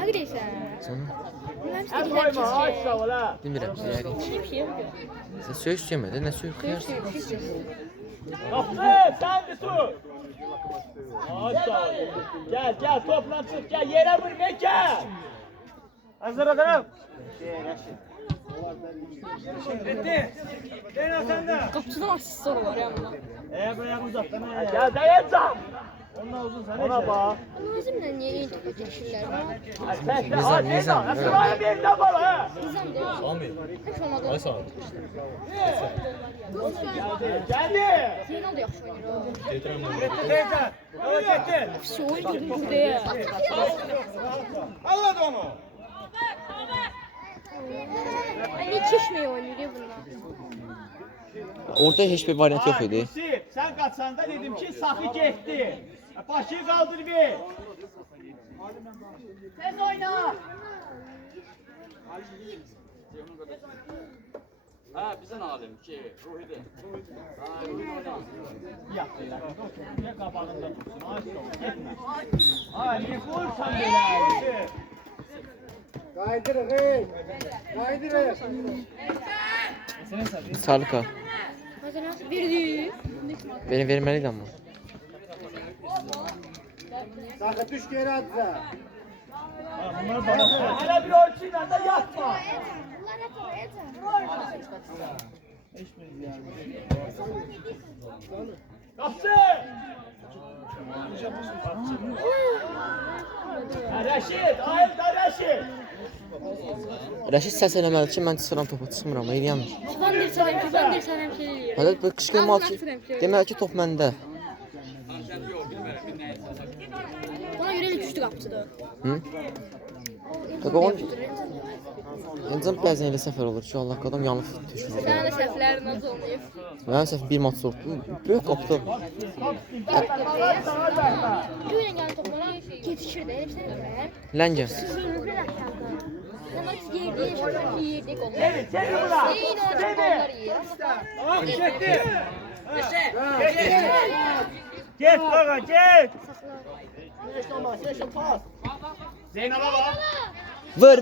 Həqiqətən. Sonra Mən Koyma, ay sağ ol ha. bilmirəm yəqin. bir şey yox. Sən söhüş yemədin, nə söhüş xeyirsən? Kapsı, sen de tut. Ay sağ ol. Gel toplan çık gel yere vurma gel. Hazır adamım. Qapıçıdan asist var amma. Bırak uzatma. Gel dayanacağım. Ona bak. Bizimlə niyə eyni topa keçirlər? Nizam. Şuraya bir de bal ha. Nizam da. Heç olmadı. Ay sağ ol. Geldi. Zeynal da yaxşı oynayır. Teyze. Yola gitti. Pis oynayır burada ya. Anladı onu. Niyə keçməyə oynayır bunlar? Orada heç bir variant yox idi. Yusuf, sen kaçsan da dedim ki sakı gitti. Başı kaldır bir. Tez oyna. Ha bizden alayım ki Ruhi'de. Ne kabalında tutsun. Ay sağ ol. Gitme. Ay ne vursan böyle. Kaydırın hey. Kaydırın. Sarıka. Məsələn, verdi. Benim verməliydi amma. Sakın düş geri atsa. Hala bir ölçüyle de yatma. Kapsı. Reşit, ayıl da Reşit. Rəşid səs eləməli ki, mən çıxıram topa çıxmıram, eləyəmir. Ben dersəm ki, şey eləyir. Hələ bu qışqırmalı ki, deməli ki, top məndə. Buna görə elə düşdü qapıçıda. Hı? Tabii onun Enzəm bəzən elə səfər olur ki, Allah qadam yanıb düşür. Sənin də səhvlərin az olmayıb. Mənim səhv bir maç sortdum. Böyük qapdı. Güylə gələn toplara yetişirdi. Elə bir şey deyil. Ləngə. Sürürlər aşağıda. Mən o yerdik onlar. Seni bırak. Eyni orada onlar yeyir. Tamam gitti. Git baba git. Zeynal'a bak. Vır.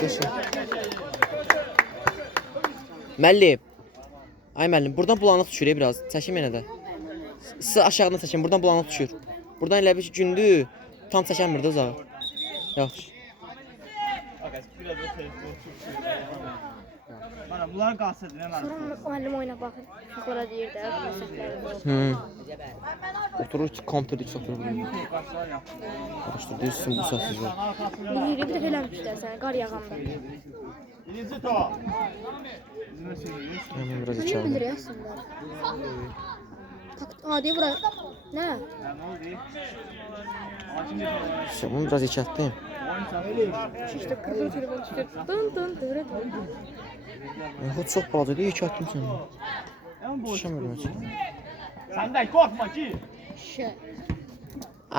Geçdi. Müəllim. Ay müəllim, buradan bulanıq düşür biraz. Çəkim yenə də. Sı aşağıdan çəkin, buradan bulanıq düşür. Buradan elə bir ki, gündür tam çəkənmir də uzağa. Yaxşı. Bana bunlar qalsın nə mən. Müəllim oyuna baxır. Uşaqlara deyir də, səhvlərin. Oturur ki, kompüterdə oturur. Araşdır, deyirsin bu səssiz var. Bir dəfə eləmişlər sənə qar yağanda. Birinci top. Hemen biraz Nə içeride. bilir əslində? Adi bura. Nə? Bunu biraz içeride. İşte qızıl telefon çıxır. Dın dırı. Hut çok balaca değil, içerdim seni. Düşemiyorum hiç. Senden korkma ki. Şə.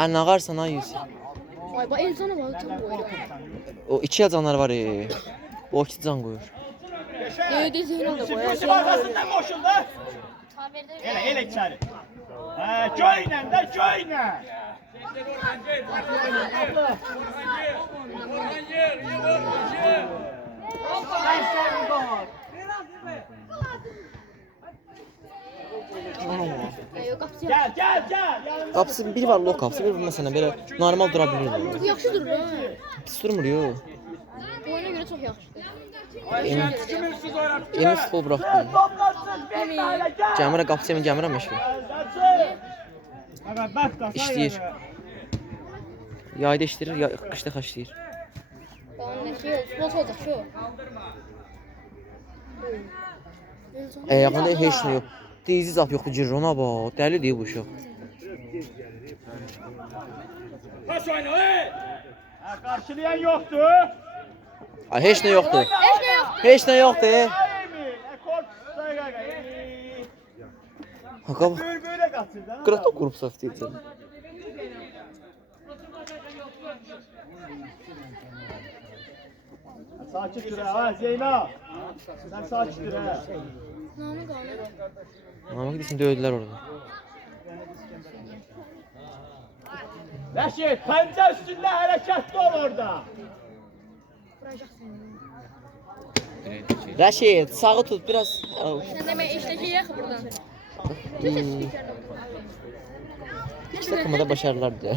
Ne ağarsan ha yüz. Vay ba insana bax çox qoyur. O iki canlar var ya. O iki can koyur. Deyir Zeynal da qoyar. Kuşun arkasından koşuldu. Ele içeri. Köylə də köylə. Yox, qapısı Gel. Yanımda. Kapısı biri var lok kapısı, biri mesela böyle normal durabilir. Bu yaxşı durur ha. Pis durmur yo. Oyuna görə çox yaxşıdır. Emin futbol bıraktım. Toplansın bir tane gel. Cəmirə qapısı emin cəmirə məşğul. Bak İşləyir. Yayda işləyir, qışda xaşlayır. Bana nə şey olsun, olacaq şu. Ayağında heç nə yox. Dizi zat yoxdur, cirrona bax. Dəli deyil bu uşaq. Yavaş oyna, hey! Ha, karşılayan yoktu. Ay heç nə yoxdur. Heç nə yox. Heç nə yoxdur. Ay Emin. Kork. Haqa bax. Böyle kaçırdı. ha? Qıraqda qrup saf deyəcək. Sakit dur ha Zeyna. Sen sakit dur ha. Namı qalır. Amma gidesin döydülər orada. Reşit pence üstünde hareketli ol orada. Vuracaqsın. Rəşid, sağı tut biraz. Sən demə işdəki yax buradan. Tütə spikerdən. İki takıma da başarılar diyor.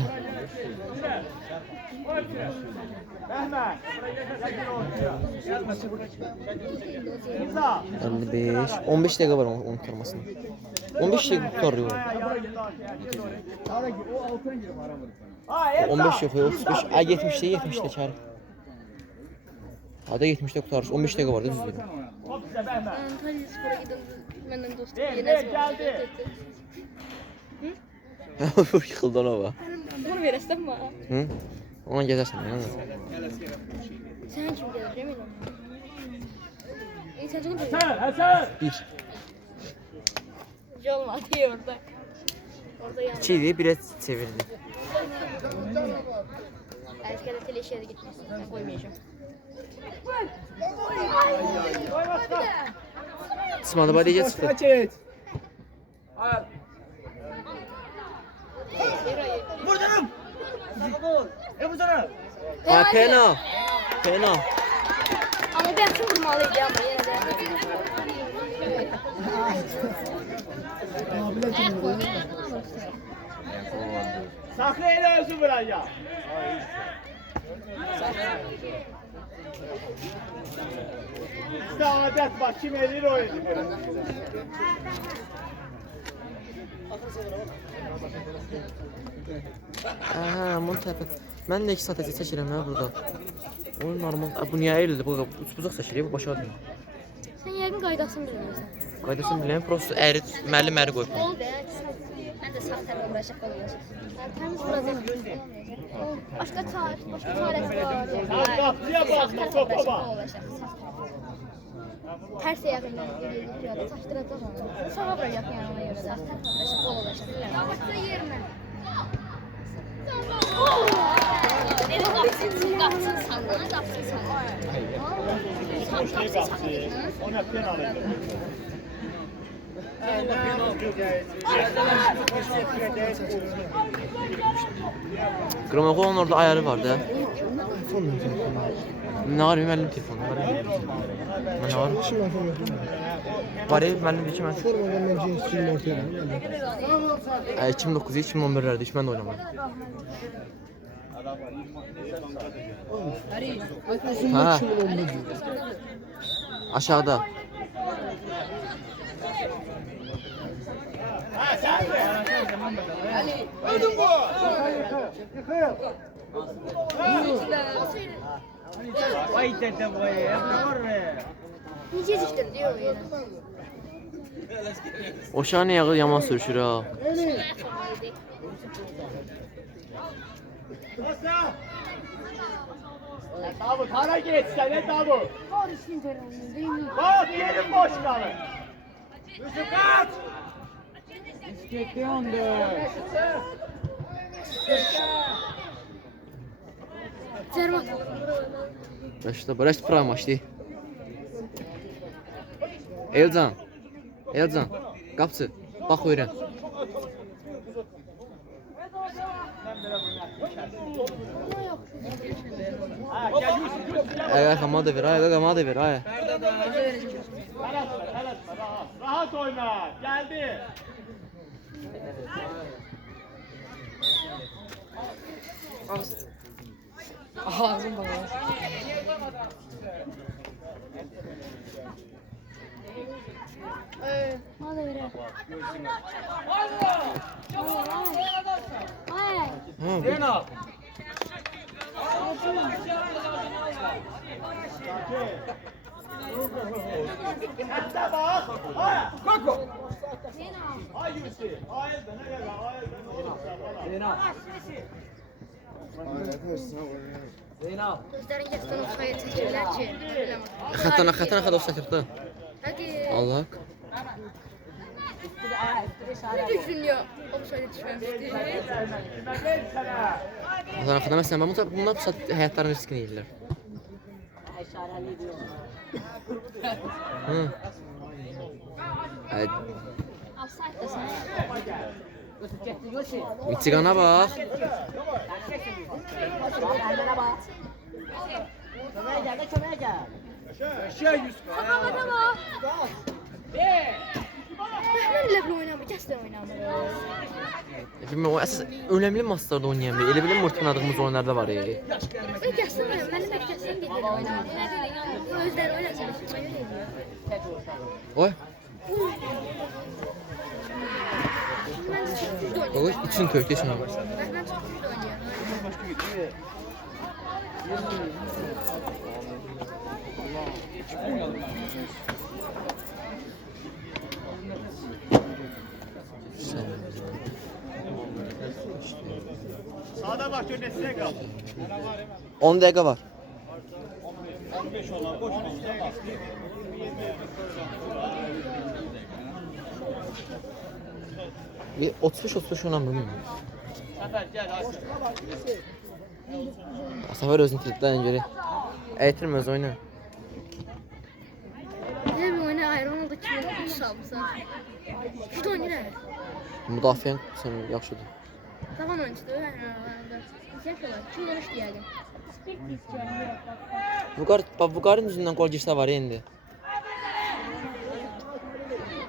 Mehmet. İmza. 55. 15 dəqiqə var onun kurmasında. 15 dəqiqə tutarıyor. Ha, 15 yox, 35. Ay 70'də 70'də çağır. Hadi 70'də qutarırız. 15 dəqiqə var da düzdür. Hop size Mehmet. Antalya Spor'a giden məndən dost Ver, ver, geldi. Yıxıldı ona bak. Bunu verəsən mi? Hı? Ona gəzərsən. Yəni. Sən kim gəlir, emin ol. İnsan canım Hasan, Hasan. 1. olmadı orada. Orada yandı. 2 idi, 1'ə çevirdi. Əskərə teleşədə gitməsin. Mən qoymayacağım. İsmail Badiyyə çıxdı. Kaçet. Vurdum. Ay pena. Pena. Ama ben çok vurmalıydı ama yine de. Saklı ele özü buraya. Bizde adet var. Kim elir o elir. Aha, bunu tərəf. Mən də 2 saat çəkirəm ya burada. O normal. Bu niyə əyildi? Bu uçbucaq çəkilir, bu başa dönür. Sen yəqin qaydasını bilmirsən. Qaydasını bilmirəm, prosta əri müəllim əri qoyub. Oldu. Ben de sağ tərəfə uğraşaq olacaq. Təmiz vuracaq. Başqa çarəsi var. Sen kapıya bakma, topa bak. Ters ayağıyla gidiyor. Saçdıracaq onu. Sağa vuracaq yəni ona görə. Sağ tərəfə uğraşaq olacaq. Başqa yerinə. Qapsın sana, qapsın sana. Boş değil kapısı. Ona penaltı. Qramofon orada ayarı var da. Nə var müəllim telefonu var. Mən var. Var müəllim deyir ki mən. Formadan mən cins film ortaya. 2009 2011'lerde hiç ben de oynamadım. Ha. Aşağıda. Ha sen de. Öldün bu. Vay dede vay. Necə çıxdın diyor yenə. O şahane yağı yaman sürüşür ha. Davut hara geçsene Davut. Bak yerim boş kalır. Yusuf kaç. Bisikletli yandı. Zərbat. Başta prime maçtı. Elcan. Elcan. Qapçı. Bax öyrən. Ha gel Yusuf. Ay qama da ver, ay qama da ver, ay. Rahat oyna. Geldi. Ağzım bana. Hadi ver. Ay. Zeynep. Hatta bak. Ay. Koko. Ay Yusuf. Ay ben ne kadar. Ay ben ne olursa bana. Zeynep. Gözlərin gəzdən o sayı çəkirlər ki. Xəttan offside-dır. Hadi. Allah. Bir düşünüyor. O sayı düşməmişdi. Allah xəttan məsələn bunlar həyatlarını riskini edirlər. Hı. Offside-dəsən. Miçigana bax. Havada bax. Mənlə bir oynamır, kəsdən oynamır. Bilmirəm, o əsas önəmli maçlarda oynayan biri. Elə bilim mırtmanadığımız oyunlarda var ya. Ben kəsdən oynamır, mənlə kəsdən gedir oynamır. Özləri oynasın, öyle ediyor. Oy. Mən də çox güclü Oy, oynuyorum. üçün tökdəsin abi. Mən çox güclü oynuyorum. Sağda bak önüne size kal. 10 dəqiqə var. 15 olan koş. Bir 35 oynamır. Sefer gel hadi. Səfər özünü itirdən görə. Əyitirmə öz oyunu. Elə bir oyuna ayrı oldu ki, üç salmışsan. Güclü oynayır. Müdafiən sən yaxşıdır. Tavan oyuncudur, yəni aralarında. Yüksək olar, kim onu işləyəlim? Vuqarın üzündən gol girsə var indi.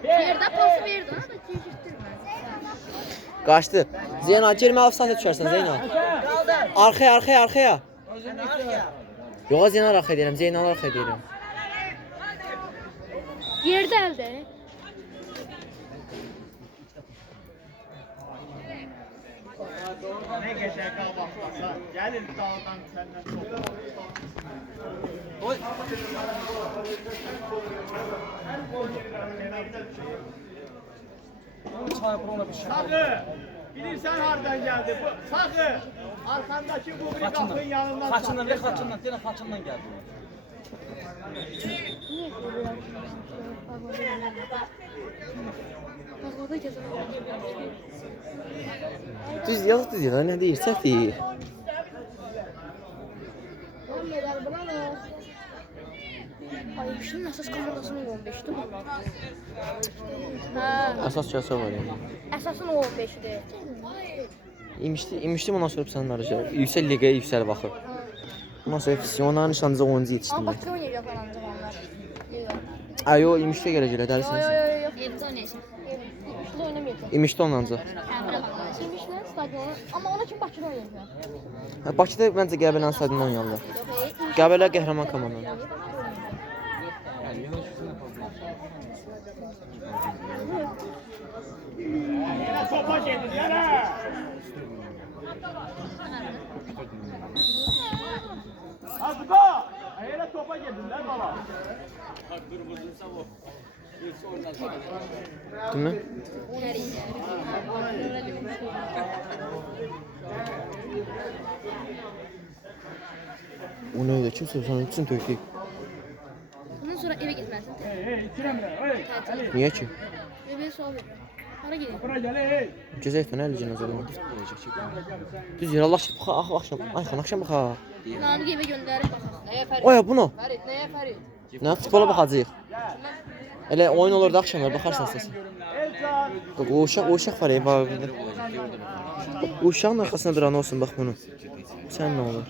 Yerdə pası verdi, ona da keçirtdirmə. Qaçdı. Zeynal girmə afsanda düşərsən Zeynal. Arxaya. Yox, Zeynal arxaya deyirəm, Zeynal arxaya deyirəm. Yerdə əldə. Ne geçer kal bak. Gelin dağdan senden çok. Sakı. Bilirsen hardan geldi. Sakı. Arkandaki bu bir kapının yanından. Kaçından ve kaçından, yine kaçından geldi. Bak orada gözüm. Düz yazıq düz yana, nə deyir, səhv deyir. Ay, şunun əsas komandasının 15'ti bu. Hə, Əsas gəlsə var yəni. əsasın o 15'dir. İmişdim ondan sonra sənin arayacaq. Yüksək liqaya yüksəl baxır. Ondan sonra onların nişanlıca oyuncu Amma yetişdirmək. başqa oynayacaq ancaq onlar. Ay o imişdə gələcəklər, dəlisiniz. Yox. Yerdə oynayacaq. Şurada oynamayacaq. İmişdə onlanca. Çemişlər stadionu. Amma ona kim Bakıda oynayacaq? Bakıda məncə Qəbələ stadionunda oynayırlar. Qəbələ qəhrəman komandadır. Yine topa gelin yine. Hadi go. Yine topa gelin lan baba. Değil mi? Hər iyi. O nə idi? Kimsə sana üçün tökdü. Bundan sonra evə getməlisən. Niyə ki? Evə sual verirəm. Hara gedək? Bura gel hey. Gözəkdən ələcən o zaman. Düz yer Allah aşkına bax axşam. Ay xan axşam bax. Namiqi evə göndərib baxaq. Nəyə Fərid? Oya bunu. Fərid, nəyə Fərid? Nə futbola baxacağıq. Elə oyun olur da axşamlar baxarsan səs. Elcan. O uşaq var ya bax. O uşağın arxasında duran olsun bax bunu. Sən nə olur?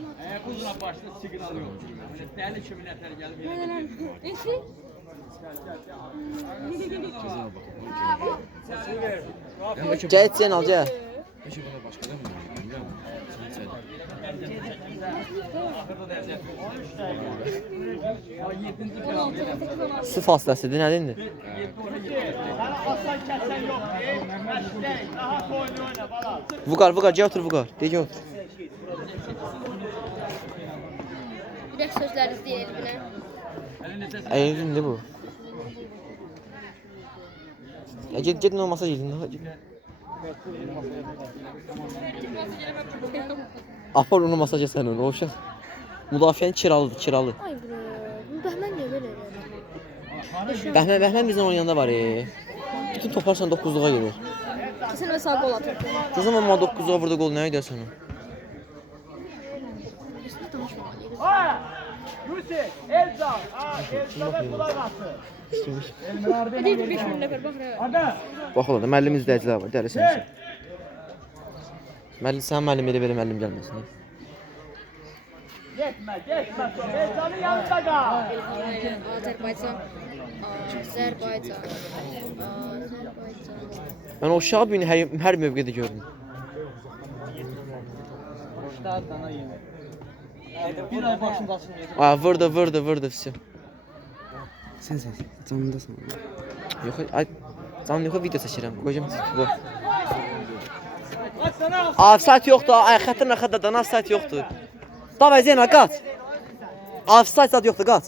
Kuzuna başta signal yok. Deli kimletler gelmiyor. Eşi? Gəl sən al gəl. Su fasiləsidir, nədir indi? Sana aslan kessen yok. Meşk değil. Rahat oyna oyna bala. Vuqar, gəl otur Vuqar. De gəl otur. Ürək sözləriniz deyil binə. Əyildi bu. Ya get olmasa yedin. Apar onu masaja sən onu, o uşaq. Müdafiənin kiralıdır, kiralı. Ay bro, bu bəhmən niyə belə elədi? Bəhmən bizdən onun yanında var. Bütün toplar sən 9-luğa gedir. Kesin və sağ qol atırdı. Gözüm amma 9-luğa vurdu gol nə edir sən? Ha! Yusuf, Elzan. Ha, Elzan da kulak attı. Bir 5000 nəfər baxır. Ada. Bax ola da müəllim izləyicilər var, dəlisən. Müəllim sən müəllim elə belə müəllim gəlməsin. Getmə, getmə. Elzan'ın yanında qal. Azərbaycan. Azərbaycan. Mən o uşağı bir hər mövqedə gördüm. Bir ay başında açın. Aa, vurdu vəsə. Sən canındasan. Yox, ay canım yox video çəkirəm. Qoyacam bu. Offside yoxdur, ay xətrin xəttadan offside yoxdur. Davay Zeynal qaç. Offside zad yoxdur, qaç.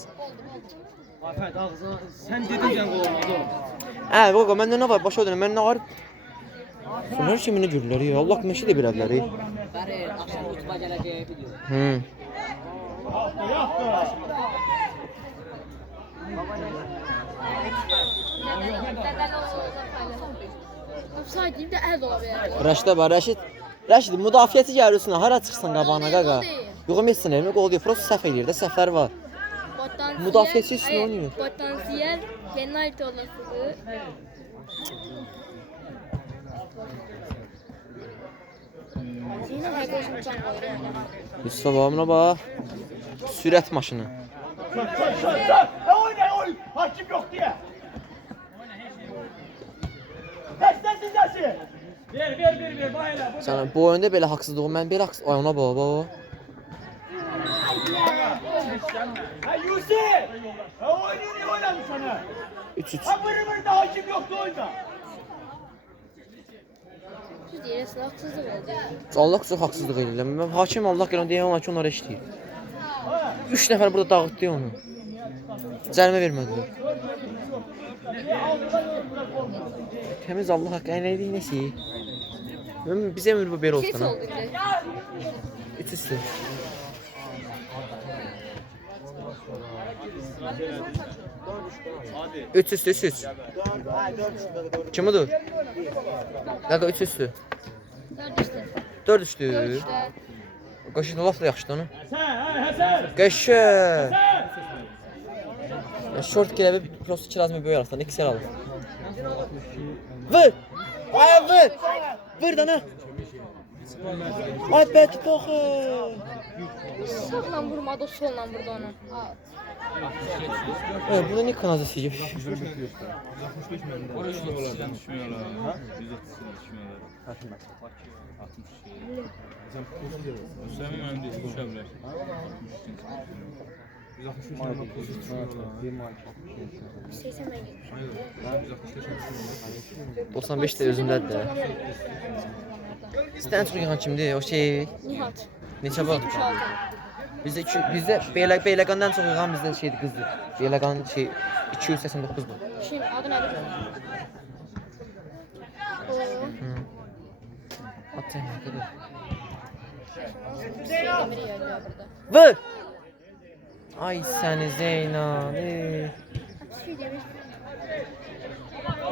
Afət ağzına sən dedin gən qol olmadı. Hə, qoqa məndə nə var? Başa dönəm. Mən nə var? Sonra kiminə görürlər ya? Allah məşə də birəblər. Bəri, axşam YouTube'a gələcəyi video. Offside deyim də əl ola bilər. Rəşdə var, Rəşid, müdafiəçi gəlirsən, hara çıxsan qabağına qaqa? Yox, Messi nə, gol deyir, prosta səhv eləyir də, səhvlər var. Müdafiəçi üstünə oynayır. Potansiyel penaltı olasılığı. Zeynep həqiqətən can qoyur. Yusuf abamına bax. Sürət maşını. Oyna, oy. Hakim yok diye. Seslensin sesi. Ver, bax elə. Sən bu oyunda belə haqsızlıq, mən belə haqsız. Ay ona bax, bax. Ha Yusuf. Ha oynuyor, niye oynamış sana? 3-3. Ha vırımırda hakim yoktu oyunda. Düz deyirsən, haqsızlıq oldu. Allah çox haqsızlıq edirlər. Mən hakim Allah gələn deyən onlar ki, onlara işləyir. 3 nəfər burada dağıtdı onu. Cərimə vermədilər. Təmiz Allah haqqı əylədik nəsə. Bizə ömür bu belə Keç olsun ha. oldu indi. 3 üstü. Üç üstü, 3 üstü. Kim odur? Qaqa 3 üstü. 4 üstü. Qaşın laf da yaxşıdır onu. Hasan. Qaşı. Short gələbi prosto kirazmı böyük arasından 2 sər alır. Vur! Ay vur! Vur da nə? Ay bədbaxı! Sağla vurmadı, solla vurdu onu. Burada ne kanalizasiya gibi? Seysen ben gitmişim. 95 de özümdədir də. Sizdən çox yığan kimdir? O şey... Nihat. Neçə var? 76. Bizdə Beyləqandan çox yığan bizdən şeydir, qızdır. Beyləqan şey 289-dur. Şimdi adı nedir? At sən nədir? Demiri yazıyor burada. Vur! Ay səni Zeynal. Şey demir.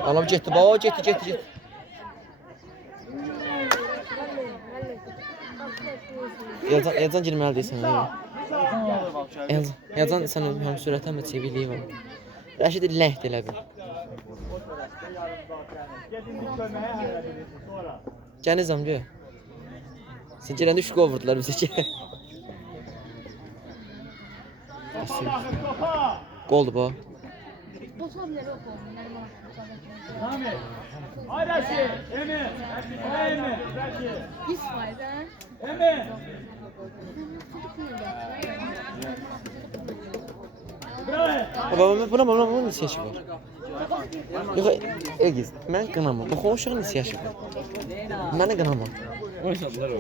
Anam getdi, bax, getdi. Elcan girməli deyirsən. Elcan sən həm sürətən və çevikliyi var. Rəşid ləhd elə bil. Gəlizəm gör. Sən gələndə 3 gol vurdular bizə ki. Goldu bu. Bozulabilir o konu. Ay Reşit. Emin. Emin. Reşit. İsmail ha? Emin. Baba, buna neçə yaşı var? Yox, Egiz, mən qınamam. Bax, o uşağın neçə yaşı var? Mənə qınamam. Oynadılar o.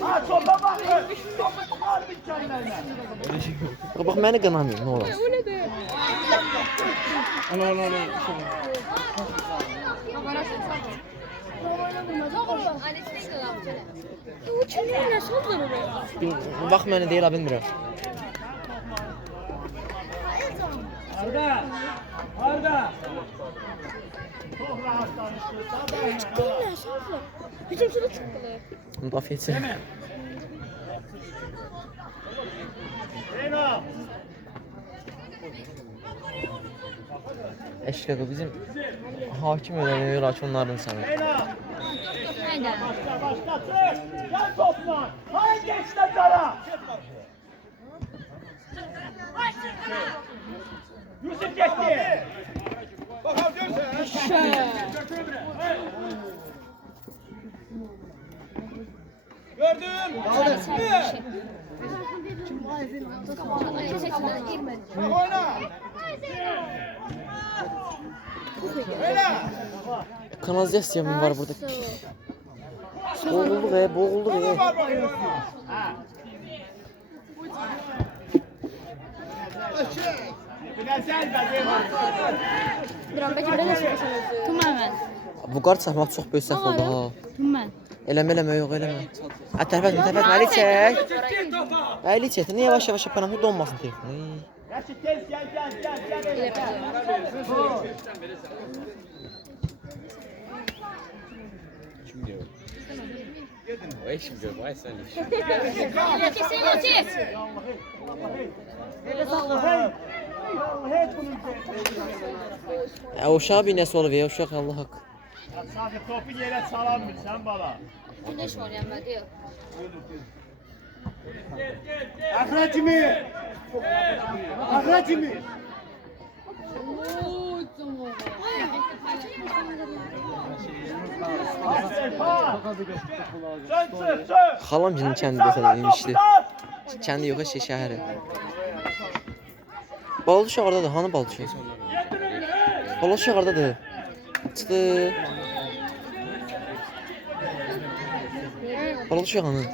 Ha topa bakın. Topa aldı kendilerine. Bax, məni qınamayın, nə olar? O ne be? Ana. Ailesine de yapacak. O kimler ne sordular oraya? Vaxt mənə deyil, bilmirəm. Arda. Arda. Çok rahat danıştı. Değil ne sordular? Bizim çocuk çıktılar. Müdafiəçi. Zeyno. Eşqəqə bizim hakim öyrənir, lakin onların sənə. Zeyno. Haydi. Başla çık. Gel topla. Haydi gençler kara. Yusuf geçti. Kanalizasiya mı var burada? Boğulduk boğulduk Güzel be Zeyno. Bir anda kimden nasıl yaşanıyorsun? Tamamen. Bu qart saxmaq çox böyük səhv oldu ha. Tamamen. Eləmə, yox eləmə. Tərpətmə, əli çək. Əli çək, nə yavaş-yavaş penaltı donmasın telefonu. Gerçi tez gel. Uşaq bir nəsə olub, uşaq Allah haqq. Sadece topu yere salamıyorsan bala. Güneş var yanında diyor. Akratimi. Xalam cinin kəndi desələr imişdi. Kəndi yox, şəhəri. Balıç oradadır, hanı balıç? Balıç oradadır. Çıxdı. Balıç hanı? Uy.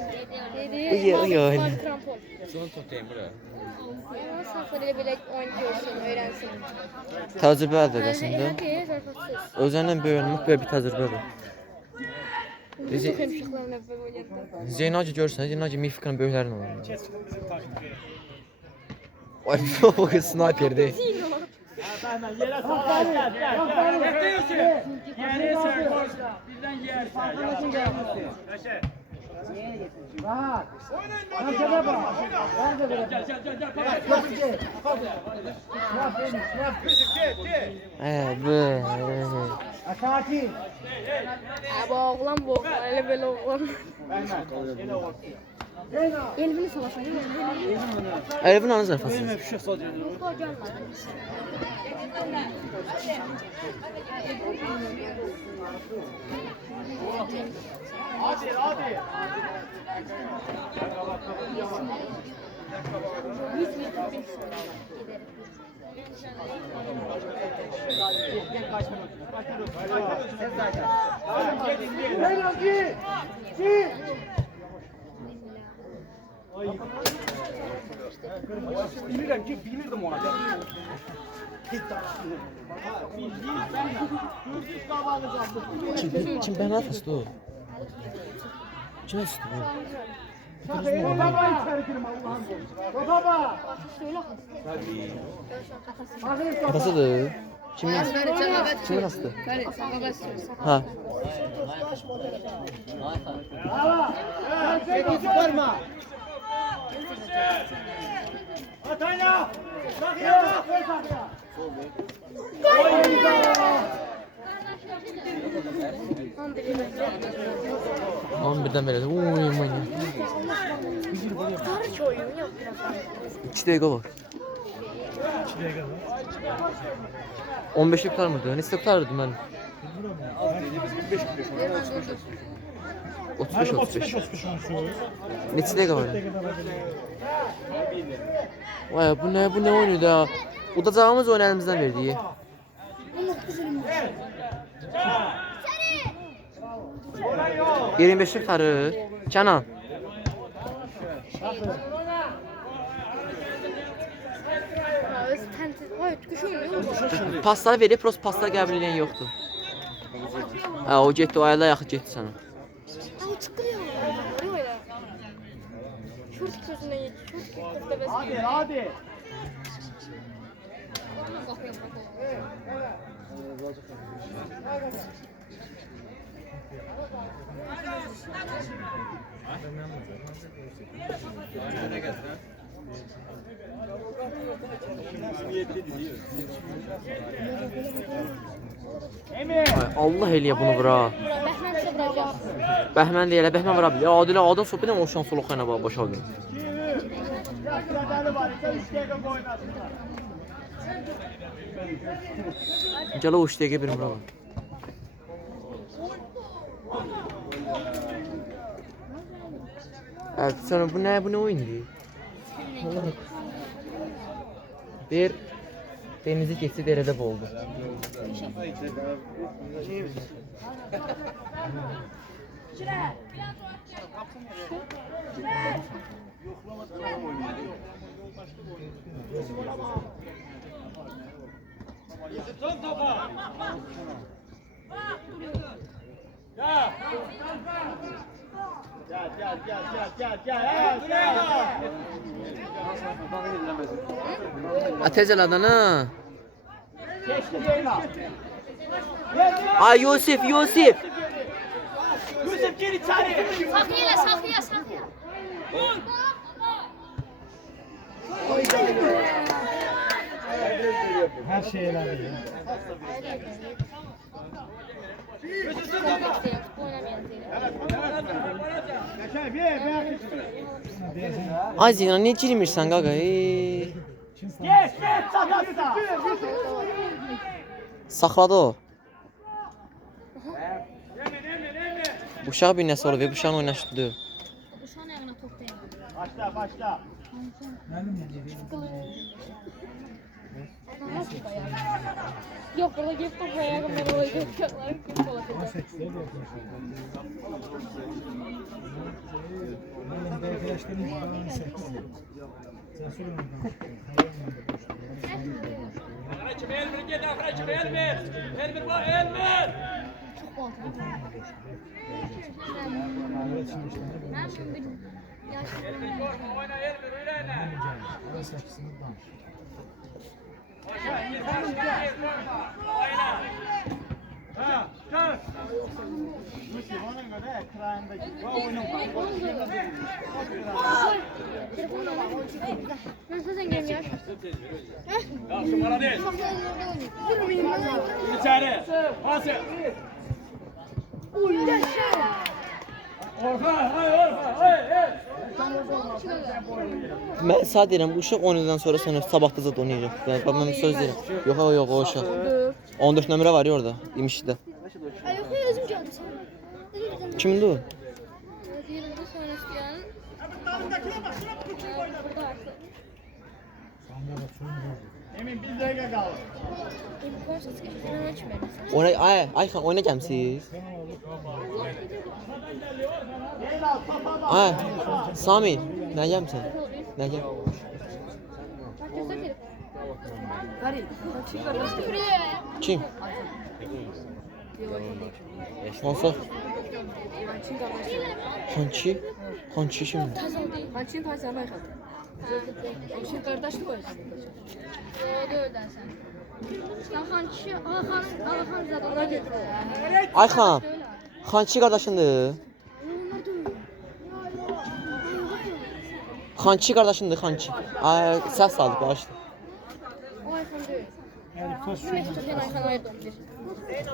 Son tutayım bura. Saflarıyla böyle oynuyorsun, öğrensin. Təcrübədir əslində. Özəndən böyük bir təcrübədir. Bizim hemşiqlarla böyle oynadı. Zeynacı görürsən, Zeynacı Mifika'nın böyüklərini olur. Ay, bu sniperdir. Hemen yere salam. Gel. Bekliyorsun. Yeriysen birden yersen. Bu oğlan bu, öyle böyle oğlan. Elbini savaşın. Elvin anı zarfası. Hadi. Bilirdim ona. Kim ben atmıştı o? Kim atmıştı o? Atasıdır. Kimin asıdır? Ha. Atayla! Bak ya! 11'den beri. Uy manyak. Tarih oyunu yok. 2 dakika var. 15 tutar mıydı? Ne tutardı ben? 35. Ne dakika var? Vay bu ne oynuyordu ya? Udacağımız oyunu elimizden verdi. Seri! 25 tutarı. Canan. Pasları verip prost paslar qəbul edən yoxdur. Ha o getdi o ayla yaxın getdi sana. Ay çıkıyor. Arıyor öyle. Şurt gözünden yedi. Şurt gözünden Hadi hadi. Emin. Ay, Allah eləyə bunu vura. Bəhmən sizə vuracaq. Bəhmən deyilə, Bəhmən vura bilir. Adilə adın sohbətlə o şans solo xayna bax başa aldı. Biraz sıradalı var. 3 dəqiqə oynasınlar. Gəl o 3 dəqiqə bir vura. Evet, sonra bu ne oyundu? Bir denizi geçti derede boğuldu. Ateş aladın ha. Ay Yusuf. Yusuf gir içeri. Saklıya. Her şey elədi. Ay Zina ne girmirsən qaqa? Geç sakatsa. Saxladı o. Bu uşaq bir nəsə olub, bu uşağın oynaşdı. Uşağın ayağına top değmedi. Başla. Yok burada gelip top ayağım ben oraya götürüyorlar. Kim olacak? Elmir gel arkadaşım Elmir. Elmir bak Elmir. Çok baltalı. Ben bir yaşlı. Elmir korkma oyna Elmir öyle. Oyna. Ha, gel. Yusuf ona göre ekranındaki oyunu Telefonla var. Ben size gelmiyor. Ya şu bana değil. İçeri. Basın. Orhan, hey. Mən sağ deyirəm, bu uşaq 10 ildən sonra sənə sabahda zad oynayacaq. Yəni bax mən söz deyirəm. Yox o uşaq. 14 nömrə var ya orada, imişdə. Ay yok özüm geldim sana. Kimdir o? Diyelim bu sonra isteyen. Burada artık. Emin 1 dəqiqə qaldı. Bir korsa sıkıştırma açmıyor. Ona Ayxan oyuna gəlmisiniz? Gel al topa bak. Ay, Sami, nə gəlmisən? Nə gəl? Kim? Hansı? Hançı şimdi? Hançin taysan bayxat. Hançin qardaşlı bayxat. Öyle sen. Ya hançı, Ağahan zadana getir. Ayxan, Xançı qardaşındır. Xançı qardaşındır, Xançı. Ay, səs saldı, bağışla. O Ayxan deyil. Bu mektub yan Ayxan ayırdım bir.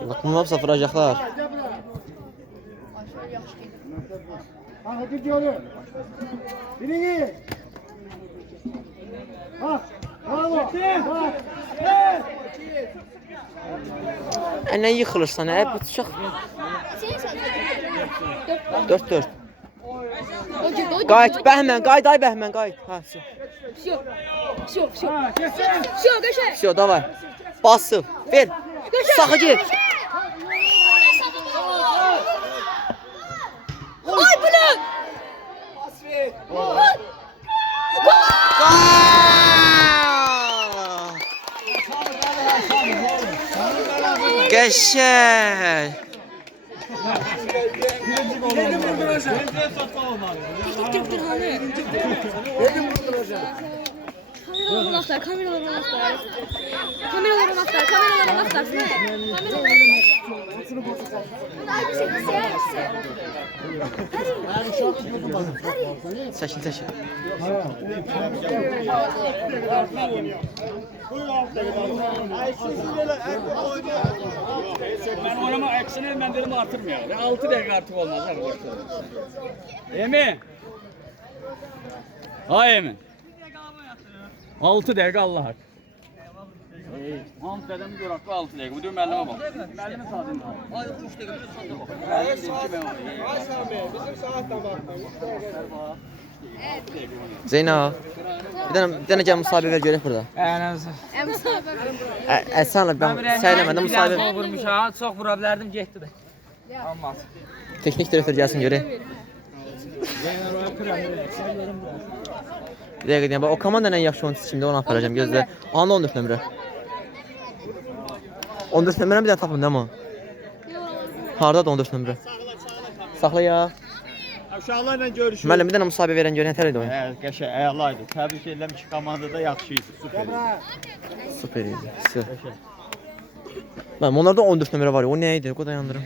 Bax, bunu hapsa vuracaqlar. Ayşe yaxşı gedir. Bak gidiyorum. Birini. Bak. Bravo. Bak. Nə yıxılırsan, bu uşaq? Sen sen. 4-4. O girdi. Qayıt, Bəhmən, qayıt, ay Bəhmən, qayıt. Ha, Все. Все, Qəşəng. Все, davay. Basıb, ver. Saxı gir. Ay blok. Qəşəng. Kameralara baklar. Kameralara baklar. Kameralara baklar. Çəkin, çəkin. Ben oynama aksine ben dedim artırmayalım. 6 dakika artık olmaz arkadaşlar. Emin. Hay Emin. 6 dakika Allah hak. Hamd dedem gör hakkı 6 dakika. Bu diyor müellime bak. Müellime sağdım. Ay 3 dakika bir saat bak. Ay Sami, bizim saatten bak. Zeynal. Bir dənə gəl müsahibə ver görək burada. Əsanla ben səyləmədə müsahibə. Vurmuş ha, çox vura bilərdim, getdi də. Olmaz. Teknik direktör gəlsin görək. Bir dəqiqə deyəm, o komandanın ən yaxşı oyunçusu kimdir, onu aparacağım gözlə. Anı 14 nömrə. 14 nömrə bir dənə tapın değil mi? Hardadır 14 nömrə? Saxla ya. Uşaqlarla görüşürük. Müəllim bir dənə müsahibə verən görək, nətər idi oyun? Qəşəng, əlaydı. Təbrik edirəm ki, komandada yaxşı idi. Super. Super idi. Mən onlarda 14 nömrə var ya, o nə idi? O da yandırım.